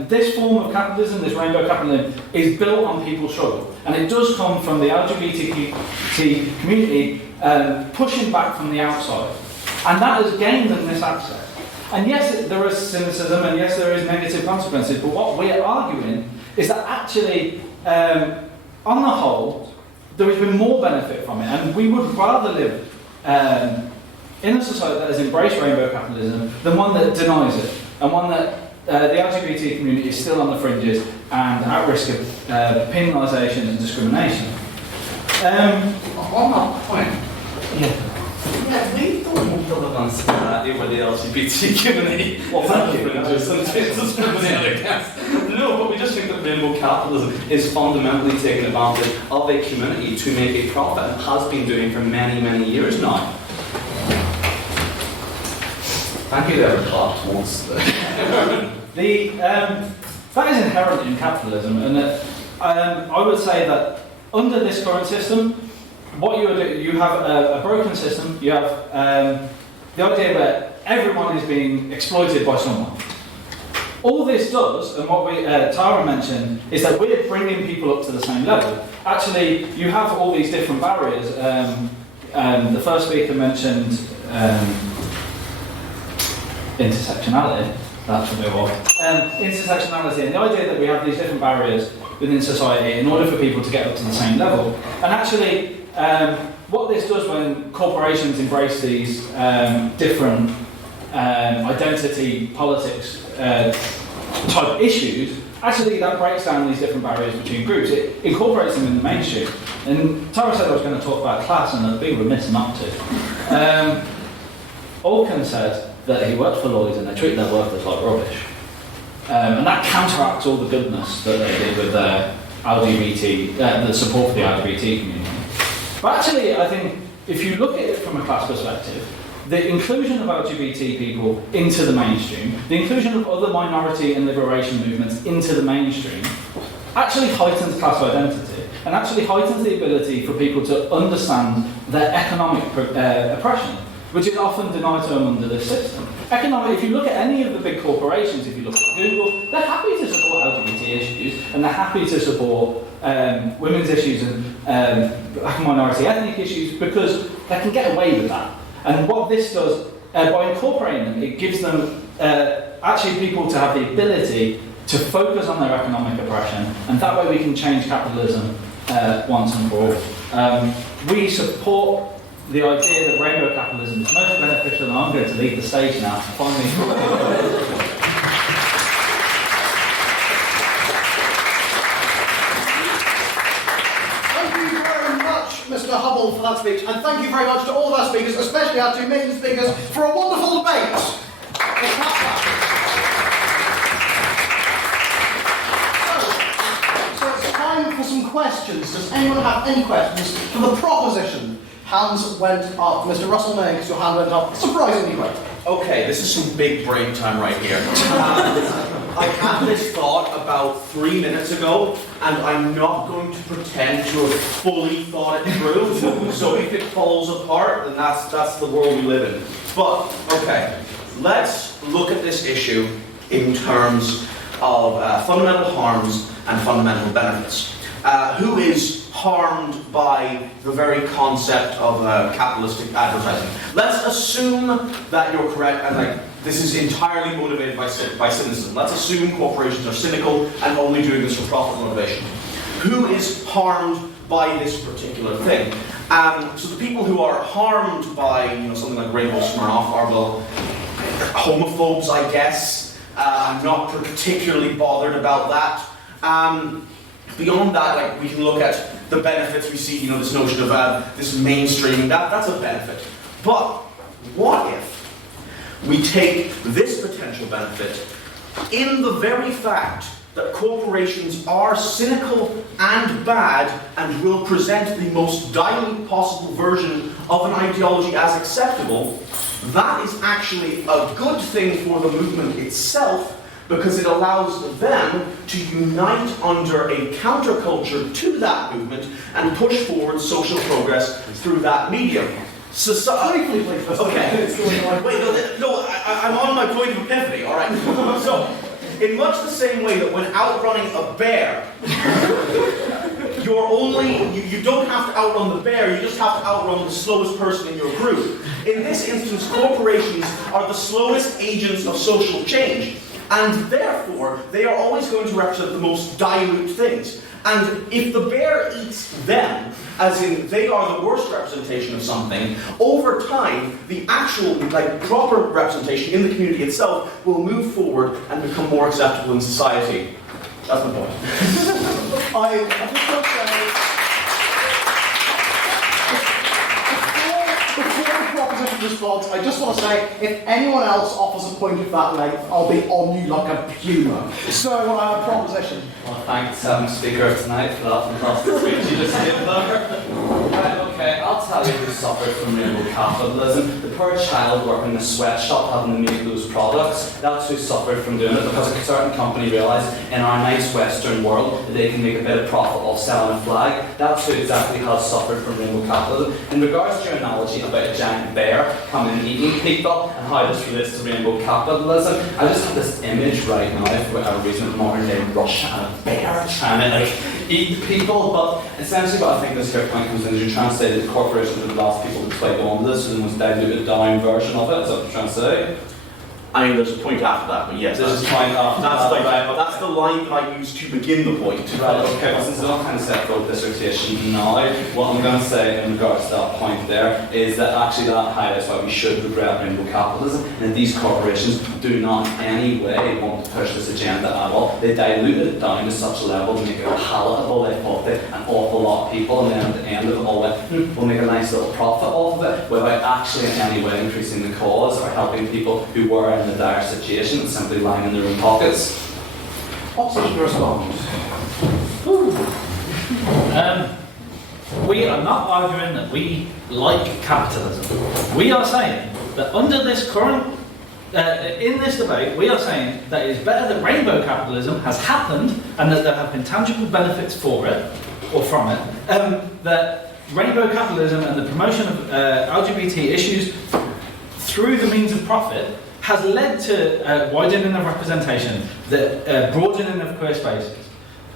This form of capitalism, this rainbow capitalism, is built on people's struggle, and it does come from the LGBT community pushing back from the outside, and that has gained them this access. And yes, there is cynicism, and yes, there is negative consequences, but what we're arguing is that actually, on the whole, there has been more benefit from it, and we would rather live in a society that has embraced rainbow capitalism than one that denies it, and one that the LGBT community is still on the fringes and at risk of penalisation and discrimination. On that point, Yeah, we don't look on society with the LGBT community. Well, thank you. I guess. No, but we just think that rainbow capitalism is fundamentally taking advantage of a community to make a profit and has been doing for many, many years now. Thank you there for clapped once. That is inherent in capitalism, and I would say that under this current system, what you would do, you have a broken system. You have the idea that everyone is being exploited by someone. All this does, and what Tara mentioned, is that we're bringing people up to the same level. Actually, you have all these different barriers. The first speaker mentioned intersectionality. That's what it was. Intersectionality, and the idea that we have these different barriers within society in order for people to get up to the same level. And actually, what this does when corporations embrace these different identity politics type issues, actually that breaks down these different barriers between groups. It incorporates them in the mainstream. And Tara said I was going to talk about class, and I'd be remiss not to. Alkin said that he worked for Lloyds and they treat their workers like rubbish. And that counteracts all the goodness that they did with their LGBT, the support for the LGBT community. But actually, I think if you look at it from a class perspective, the inclusion of LGBT people into the mainstream, the inclusion of other minority and liberation movements into the mainstream, actually heightens class identity and actually heightens the ability for people to understand their economic oppression, which is often denied to them under this system. If you look at any of the big corporations, if you look at Google, they're happy to support LGBT issues, and they're happy to support women's issues and black and minority ethnic issues because they can get away with that. And what this does, by incorporating them, it gives them actually people to have the ability to focus on their economic oppression, and that way we can change capitalism once and for all. We support the idea that rainbow capitalism is most beneficial, and I'm going to leave the stage now to finally. Thank you very much, Mr. Hubble, for that speech, and thank you very much to all of our speakers, especially our two main speakers, for a wonderful debate. So it's time for some questions. Does anyone have any questions for the proposition? Hands went up. Mr. Russell May, because your hand went up surprisingly quick. Okay, this is some big brain time right here. I had this thought about 3 minutes ago, and I'm not going to pretend to have fully thought it through. So if it falls apart, then that's the world we live in. But, okay, let's look at this issue in terms of fundamental harms and fundamental benefits. Who is harmed by the very concept of capitalistic advertising? Let's assume that you're correct, and this is entirely motivated by cynicism. Let's assume corporations are cynical and only doing this for profit motivation. Who is harmed by this particular thing? So the people who are harmed by something like Rainbow Smirnoff are, well, homophobes, I guess. I'm not particularly bothered about that. Beyond that, we can look at the benefits we see, this notion of this mainstreaming, that's a benefit. But what if we take this potential benefit in the very fact that corporations are cynical and bad and will present the most dilute possible version of an ideology as acceptable, that is actually a good thing for the movement itself, because it allows them to unite under a counterculture to that movement and push forward social progress through that medium. Okay. Wait, no, I'm on my point of epiphany, all right? So, in much the same way that when outrunning a bear, you don't have to outrun the bear, you just have to outrun the slowest person in your group. In this instance, corporations are the slowest agents of social change. And therefore, they are always going to represent the most dilute things. And if the bear eats them, as in they are the worst representation of something, over time, the actual, proper representation in the community itself will move forward and become more acceptable in society. That's my point. I just want to say, before response. I just want to say, if anyone else offers a point of that length, I'll be on you like a puma. So, proposition. Well, thanks, Speaker, tonight for that fantastic speech you just gave there. Right, okay, I'll tell you who suffered from rainbow capitalism. The poor child working in a sweatshop having to make those products, that's who suffered from doing it, because a certain company realised in our nice Western world that they can make a bit of profit off selling a flag. That's who exactly has suffered from rainbow capitalism. In regards to your analogy about a giant bear coming and eating people and how this relates to rainbow capitalism, I just have this image right now for whatever reason, modern day Russia and a bear trying to eat people. But essentially what I think this here point comes in is you're trying to say that the corporations are the last people to play on this and the most diluted down version of it. Is that what you're trying to say? I mean, there's a point after that, but yes, There's a point after that's the line that I used to begin the point. Right, okay, well, since I don't kind of set up dissertation now, what I'm going to say in regards to that point there is that actually that highlights why we should regret rainbow capitalism, and that these corporations do not in any way want to push this agenda at all. They diluted it down to such a level to make it palatable. They thought that an awful lot of people, and then at the end of it all went, we'll make a nice little profit off of it, without actually in any way increasing the cause or helping people who were in a dire situation and simply lying in their own pockets. Opposition respond. We are not arguing that we like capitalism. We are saying that under this current, in this debate, we are saying that it is better that rainbow capitalism has happened and that there have been tangible benefits for it, or from it, that rainbow capitalism and the promotion of LGBT issues through the means of profit has led to widening of representation, the broadening of queer spaces.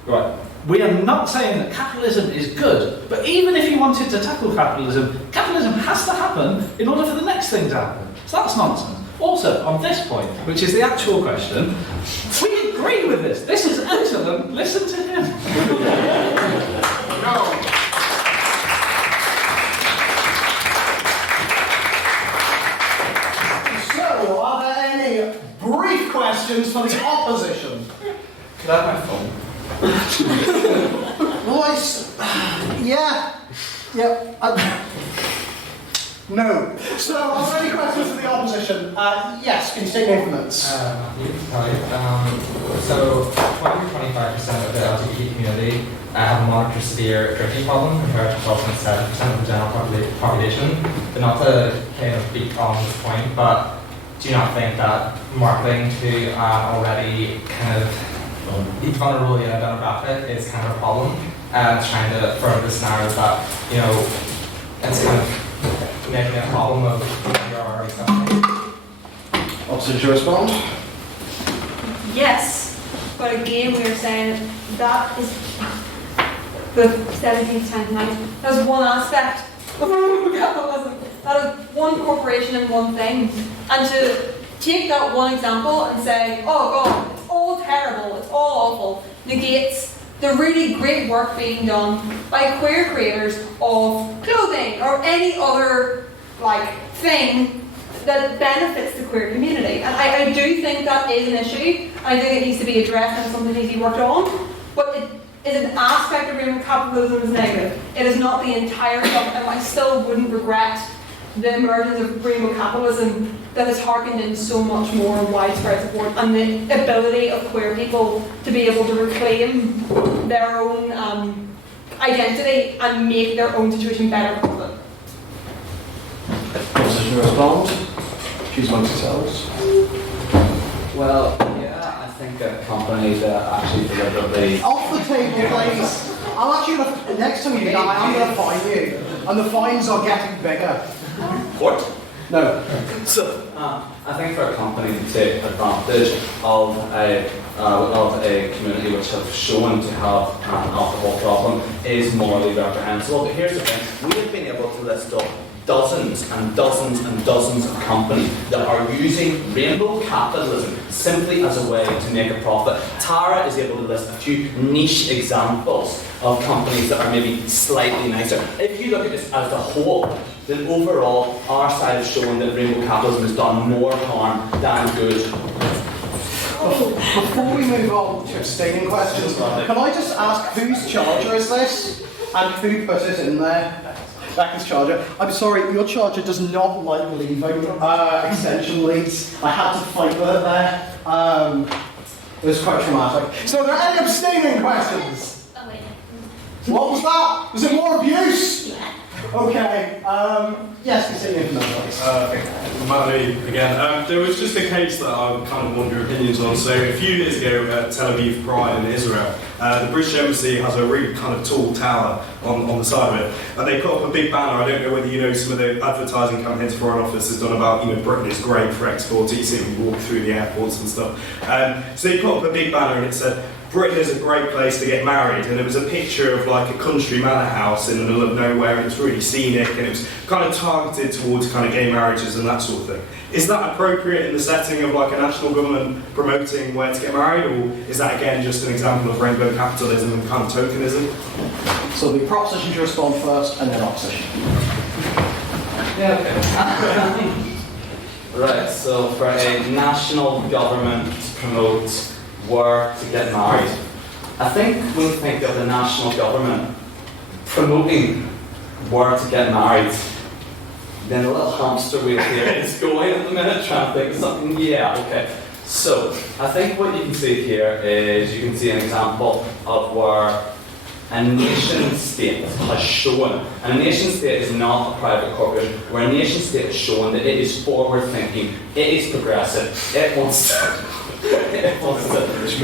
Right. We are not saying that capitalism is good, but even if you wanted to tackle capitalism, capitalism has to happen in order for the next thing to happen. So that's nonsense. Also, on this point, which is the actual question, we agree with this. This is excellent. Listen to him. No. So, are there any brief questions for the opposition? Could I have my phone? No. So, are there any questions for the opposition? Yes, can you state your minutes? So, 20 to 25% of the LGBT community have a moderate to severe drinking problem compared to 12.7% of the general population. But not to kind of beat on this point, but do you not think that marketing to already kind of vulnerable demographic is kind of a problem? Trying to further this narrative that, you know, it's kind of making a problem of your already suffering. Opposition to respond? Yes, but again we are saying that is the 17th, 10th, 9th. That's one aspect of capitalism. That is one corporation and one thing. And to take that one example and say, oh God, it's all terrible, it's all awful, negates the really great work being done by queer creators of clothing or any other thing that benefits the queer community. And I do think that is an issue. I think it needs to be addressed and something needs to be worked on. But it is an aspect of rainbow capitalism is negative. It is not the entire stuff, and I still wouldn't regret the emergence of rainbow capitalism that has harkened in so much more widespread support and the ability of queer people to be able to reclaim their own identity and make their own situation better for them. Opposition to respond? Choose amongst yourselves. Well, yeah, I think a company that actually deliberately... Off the table, please. I'll actually, next time you die, I'm going to fine you. And the fines are getting bigger. What? No. So, I think for a company to take advantage of a community which has shown to have an alcohol problem is morally reprehensible. But here's the thing, we have been able to list up dozens and dozens and dozens of companies that are using rainbow capitalism simply as a way to make a profit. Tara is able to list a few niche examples of companies that are maybe slightly nicer. If you look at this as a whole, then overall, our side has shown that rainbow capitalism has done more harm than good. Before we move on to abstaining questions, can I just ask whose charger is this and who put it in there? Becca's charger. I'm sorry, your charger does not like leaving extension leads. I had to fight with it there. It was quite traumatic. So are there any abstaining questions? Oh, wait. What was that? Was it more abuse? Okay, yes, continue from that place. Matty again. There was just a case that I kind of want your opinions on. So a few years ago at Tel Aviv Pride in Israel, the British Embassy has a really kind of tall tower on the side of it, and they put up a big banner. I don't know whether you know some of the advertising campaigns Foreign Office has done about, Britain is great for export. You see them walk through the airports and stuff. So they put up a big banner and it said, Britain is a great place to get married, and it was a picture of like a country manor house in the middle of nowhere, and it was really scenic, and it was kind of targeted towards kind of gay marriages and that sort of thing. Is that appropriate in the setting of like a national government promoting where to get married, or is that again just an example of rainbow capitalism and kind of tokenism? So the proposition to respond first, and then opposition. Yeah, okay. Right, so for a national government to promote where to get married, I think when we think of the national government promoting where to get married, then a little hamster wheel here is going at the minute trying to think of something. Yeah, okay. So I think what you can see here is you can see an example of where a nation state has shown, and a nation state is not a private corporation, where a nation state has shown that it is forward thinking, it is progressive, it wants to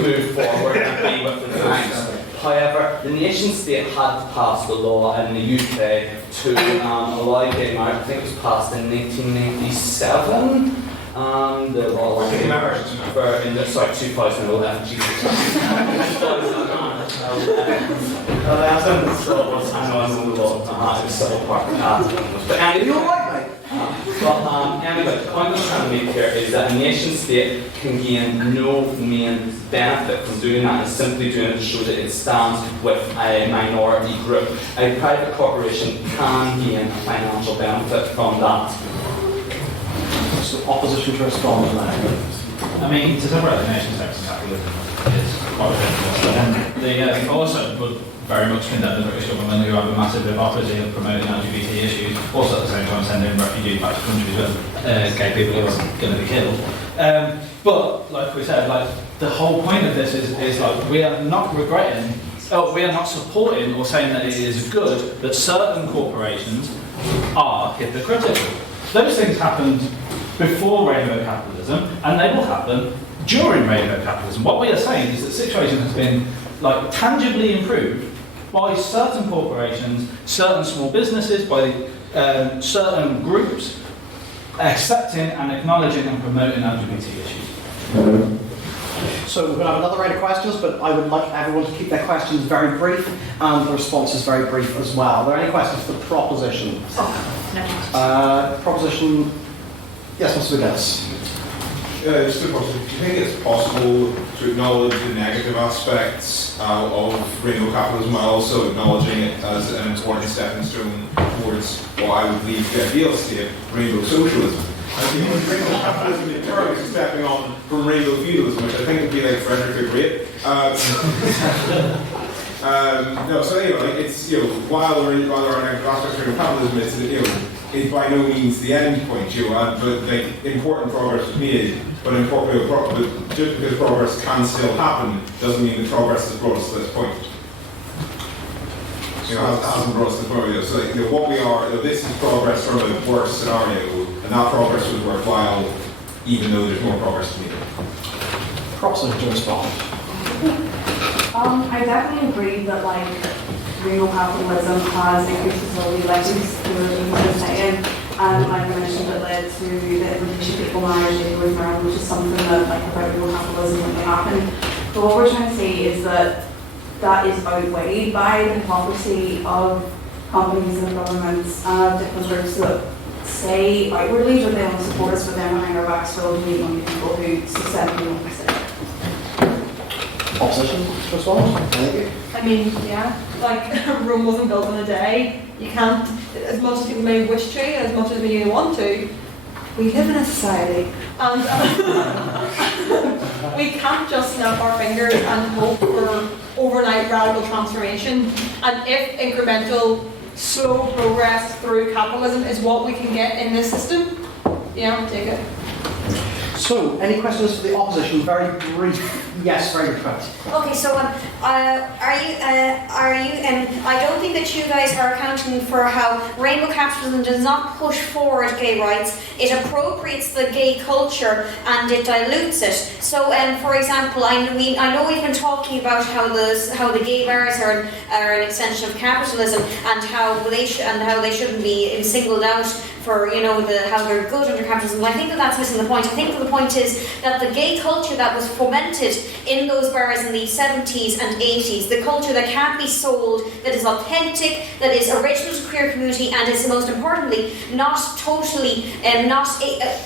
move forward and be with the times. However, the nation state had to pass the law in the UK to allow gay marriage. I think it was passed in 1997. The law was for 2011. Jesus. 2011. So it was, I know it's in the law. It was civil part. But anyway, you're right, mate. Anyway, the point I'm trying to make here is that a nation state can gain no main benefit from doing that, and simply doing it to show that it stands with a minority group. A private corporation can gain a financial benefit from that. So opposition to respond to that. I mean, to separate the nation states and capitalism is quite difficult. And they also would very much condemn the British government, who have a massive hypocrisy of promoting LGBT issues, also at the same time sending refugees back to countries where gay people are going to be killed. But, like we said, like the whole point of this is like we are not regretting, we are not supporting or saying that it is good that certain corporations are hypocritical. Those things happened before rainbow capitalism, and they will happen during rainbow capitalism. What we are saying is that the situation has been like tangibly improved by certain corporations, certain small businesses, by certain groups accepting and acknowledging and promoting LGBT issues. So we're going to have another round of questions, but I would like everyone to keep their questions very brief and the responses very brief as well. Are there any questions for the proposition? Proposition, yes, Mr. McGinnis. Just a question. Do you think it's possible to acknowledge the negative aspects of rainbow capitalism while also acknowledging it as an important stepping stone towards what I would believe the ideal state, rainbow socialism? I think rainbow capitalism in turn is stepping on from rainbow feudalism, which I think would be like Frederick the Great. No, so anyway, it's while there are negative aspects of rainbow capitalism, it's by no means the end point, but like important progress was made. But just because progress can still happen doesn't mean that progress has brought us to this point. It hasn't brought us to this point. So what we are, this is progress from a worse scenario, and that progress was worthwhile, even though there's more progress to be made. Proposition to respond. I definitely agree that rainbow capitalism has increased visibility, like we were saying, and like I mentioned, it led to the invitation people marriage going around, which is something that without rainbow capitalism wouldn't happen. But what we're trying to say is that is outweighed by the hypocrisy of companies and governments and different groups that say outwardly that they want to support us, but then behind our backs will donate money to people who systemically won't consider it. Opposition to respond? Thank you. I mean, yeah, Rome wasn't built in a day. You can't, as much as people may wish to, as much as we want to, we live in a society. And we can't just snap our fingers and hope for overnight radical transformation. And if incremental slow progress through capitalism is what we can get in this system. Yeah, take it. So, any questions for the opposition? Very brief. Yes, very good. Okay, so I don't think that you guys are accounting for how rainbow capitalism does not push forward gay rights. It appropriates the gay culture and it dilutes it. So, for example, I know we've been talking about how the gay bars are an extension of capitalism and how they shouldn't be singled out for how they're good under capitalism. I think that's missing the point. I think the point is that the gay culture that was fomented in those bars in the 70s and 80s, the culture that can't be sold, that is authentic, that is original to queer community, and is most importantly not totally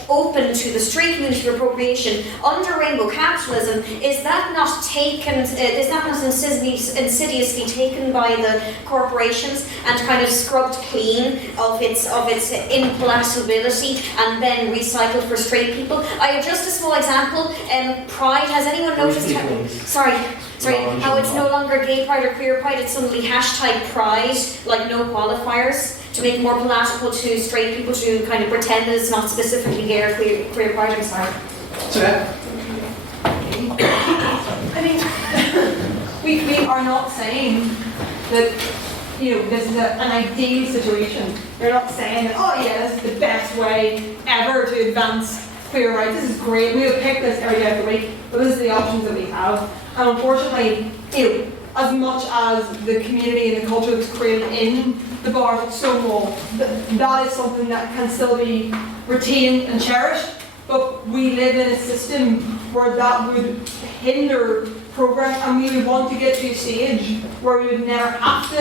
open to the straight community for appropriation under rainbow capitalism, is that not insidiously taken by the corporations and kind of scrubbed clean of its impalatability and then recycled for straight people? I have just a small example. Pride. Has anyone noticed how it's no longer gay pride or queer pride? It's suddenly hashtag pride, like no qualifiers, to make it more palatable to straight people to kind of pretend that it's not specifically gay or queer pride. I'm sorry. I mean, we are not saying that this is an ideal situation. We're not saying that, oh yeah, this is the best way ever to advance queer rights. This is great. We would pick this every day of the week, but this is the options that we have. And unfortunately, as much as the community and the culture that's created in the bars at Stonewall, that is something that can still be retained and cherished. But we live in a system where that would hinder progress, and we would want to get to a stage where we would never have to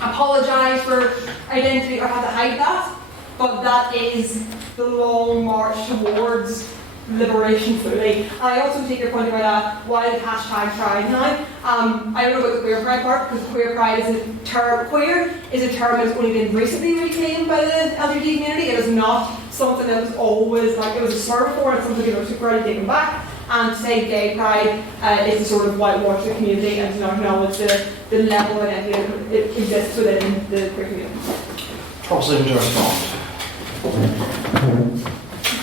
apologise for identity or have to hide that. But that is the long march towards liberation fully. And I also take your point about why the hashtag pride now. I don't know about the queer pride part, because queer pride is a term. Queer is a term that has only been recently reclaimed by the LGBT community. It is not something that was always it was a slur before, and it's something that was already taken back. And to say gay pride is to sort of whitewash the community and to not acknowledge the level of identity that exists within the queer community. Proposition to respond.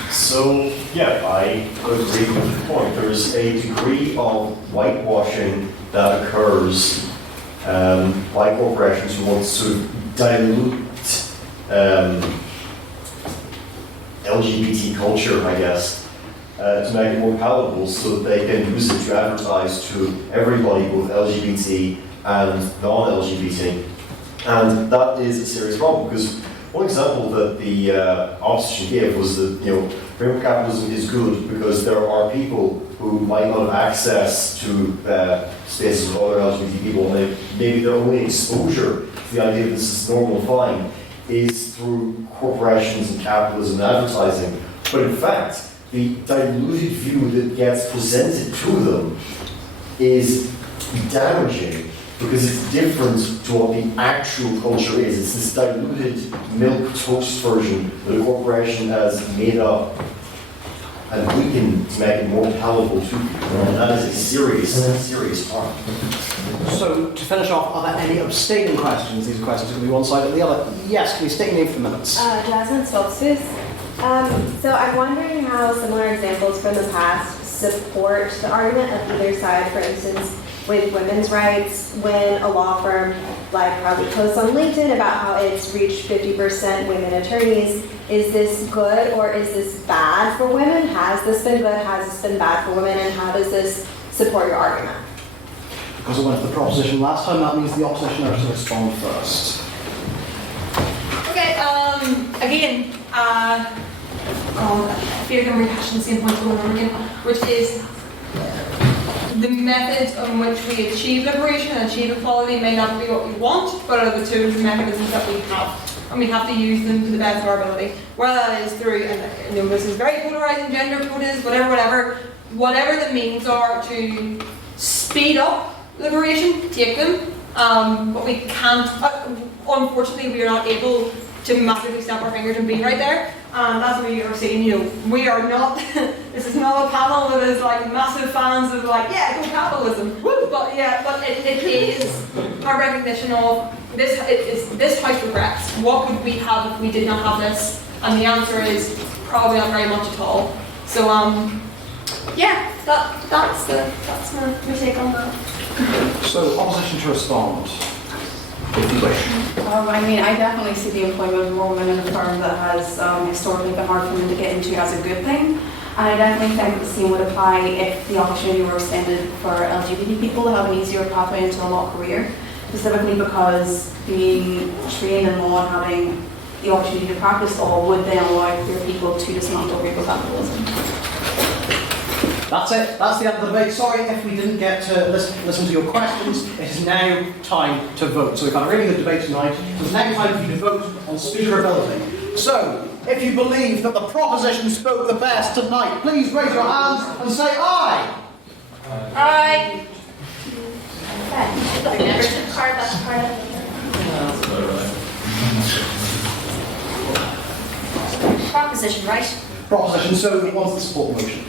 So, yeah, I agree with the point. There's a degree of whitewashing that occurs by corporations who want to dilute LGBT culture, I guess, to make it more palatable so that they can use it to advertise to everybody, both LGBT and non-LGBT. And that is a serious problem, because one example that the opposition gave was that rainbow capitalism is good because there are people who might not have access to spaces with other LGBT people, and maybe their only exposure to the idea that this is normal and fine is through corporations and capitalism and advertising. But in fact, the diluted view that gets presented to them is damaging, because it's different to what the actual culture is. It's this diluted milk toast version that a corporation has made up and weakened to make it more palatable to people. And that is a serious harm. So, to finish off, are there any abstaining questions? These questions are going to be one side or the other. Yes, can you state your name for minutes? Jasmine Stoltzfus. So I'm wondering how similar examples from the past support the argument of either side. For instance, with women's rights, when a law firm like probably posts on LinkedIn about how it's reached 50% women attorneys, is this good or is this bad for women? Has this been good? Has this been bad for women? And how does this support your argument? Because I went to the proposition last time, that means the opposition are to respond first. Okay, again, I feel like I'm rehashing the same point over and over again, which is the methods on which we achieve liberation and achieve equality may not be what we want, but are the tools and mechanisms that we have. And we have to use them to the best of our ability. Whether that is through, and this is very polarizing, gender quotas, whatever the means are to speed up liberation, take them. But we can't, unfortunately, we are not able to massively snap our fingers and be right there. And that's what we are saying, we are not, this is not a panel that is massive fans of yeah, go capitalism. But it is a recognition of this house regrets. What would we have if we did not have this? And the answer is probably not very much at all. So yeah, that's my take on that. So, opposition to respond, if you wish. I mean, I definitely see the employment of more women in a firm that has historically been hard for women to get into as a good thing. And I definitely think the same would apply if the opportunity were extended for LGBT people to have an easier pathway into a law career, specifically because being trained in law and having the opportunity to practice law would then allow queer people to dismantle rainbow capitalism. That's it. That's the end of the debate. Sorry if we didn't get to listen to your questions. It is now time to vote. So we've had a really good debate tonight. It's now time for you to vote on speaker ability. So, if you believe that the proposition spoke the best tonight, please raise your hands and say aye. Aye. I never took part, that's part of it. Proposition, right? Proposition, so the ones that support the motion.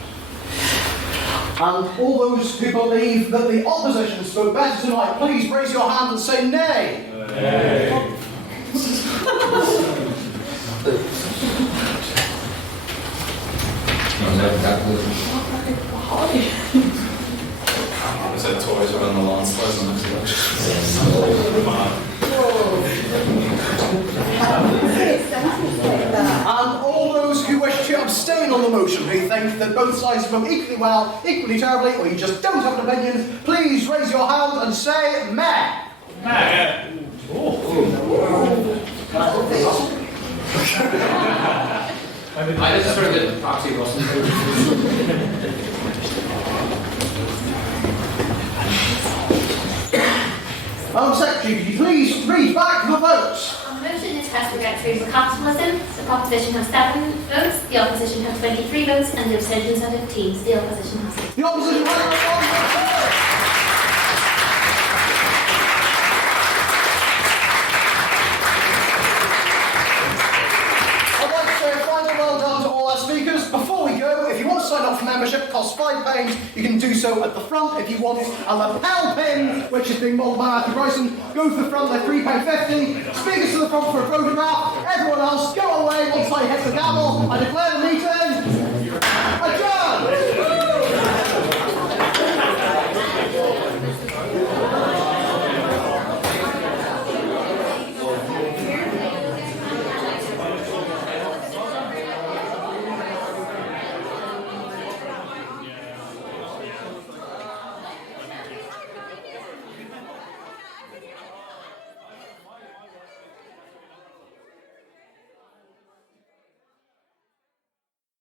And all those who believe that the opposition spoke better tonight, please raise your hand and say nay. Nay. I said toys are on the lawn slides on the next election. And all those who wish to abstain on the motion, who think that both sides vote equally well, equally terribly, or you just don't have an opinion, please raise your hand and say meh. Meh. I just sort of did the proxy Russell. Secretary, could you please read back the votes? On the motion, this House regrets rainbow capitalism. The proposition has 7 votes, the opposition has 23 votes, and the abstentions have 15. The opposition has 6. The opposition has 1 vote. I'd like to say a final well done to all our speakers. Before we go, if you want to sign up for membership, it costs £5. You can do so at the front. If you want a lapel pin, which is being modelled by Matthew Bryson, go to the front, they're £3.50. Speakers to the front for a photograph. Everyone else, go away once I hit the gavel. I declare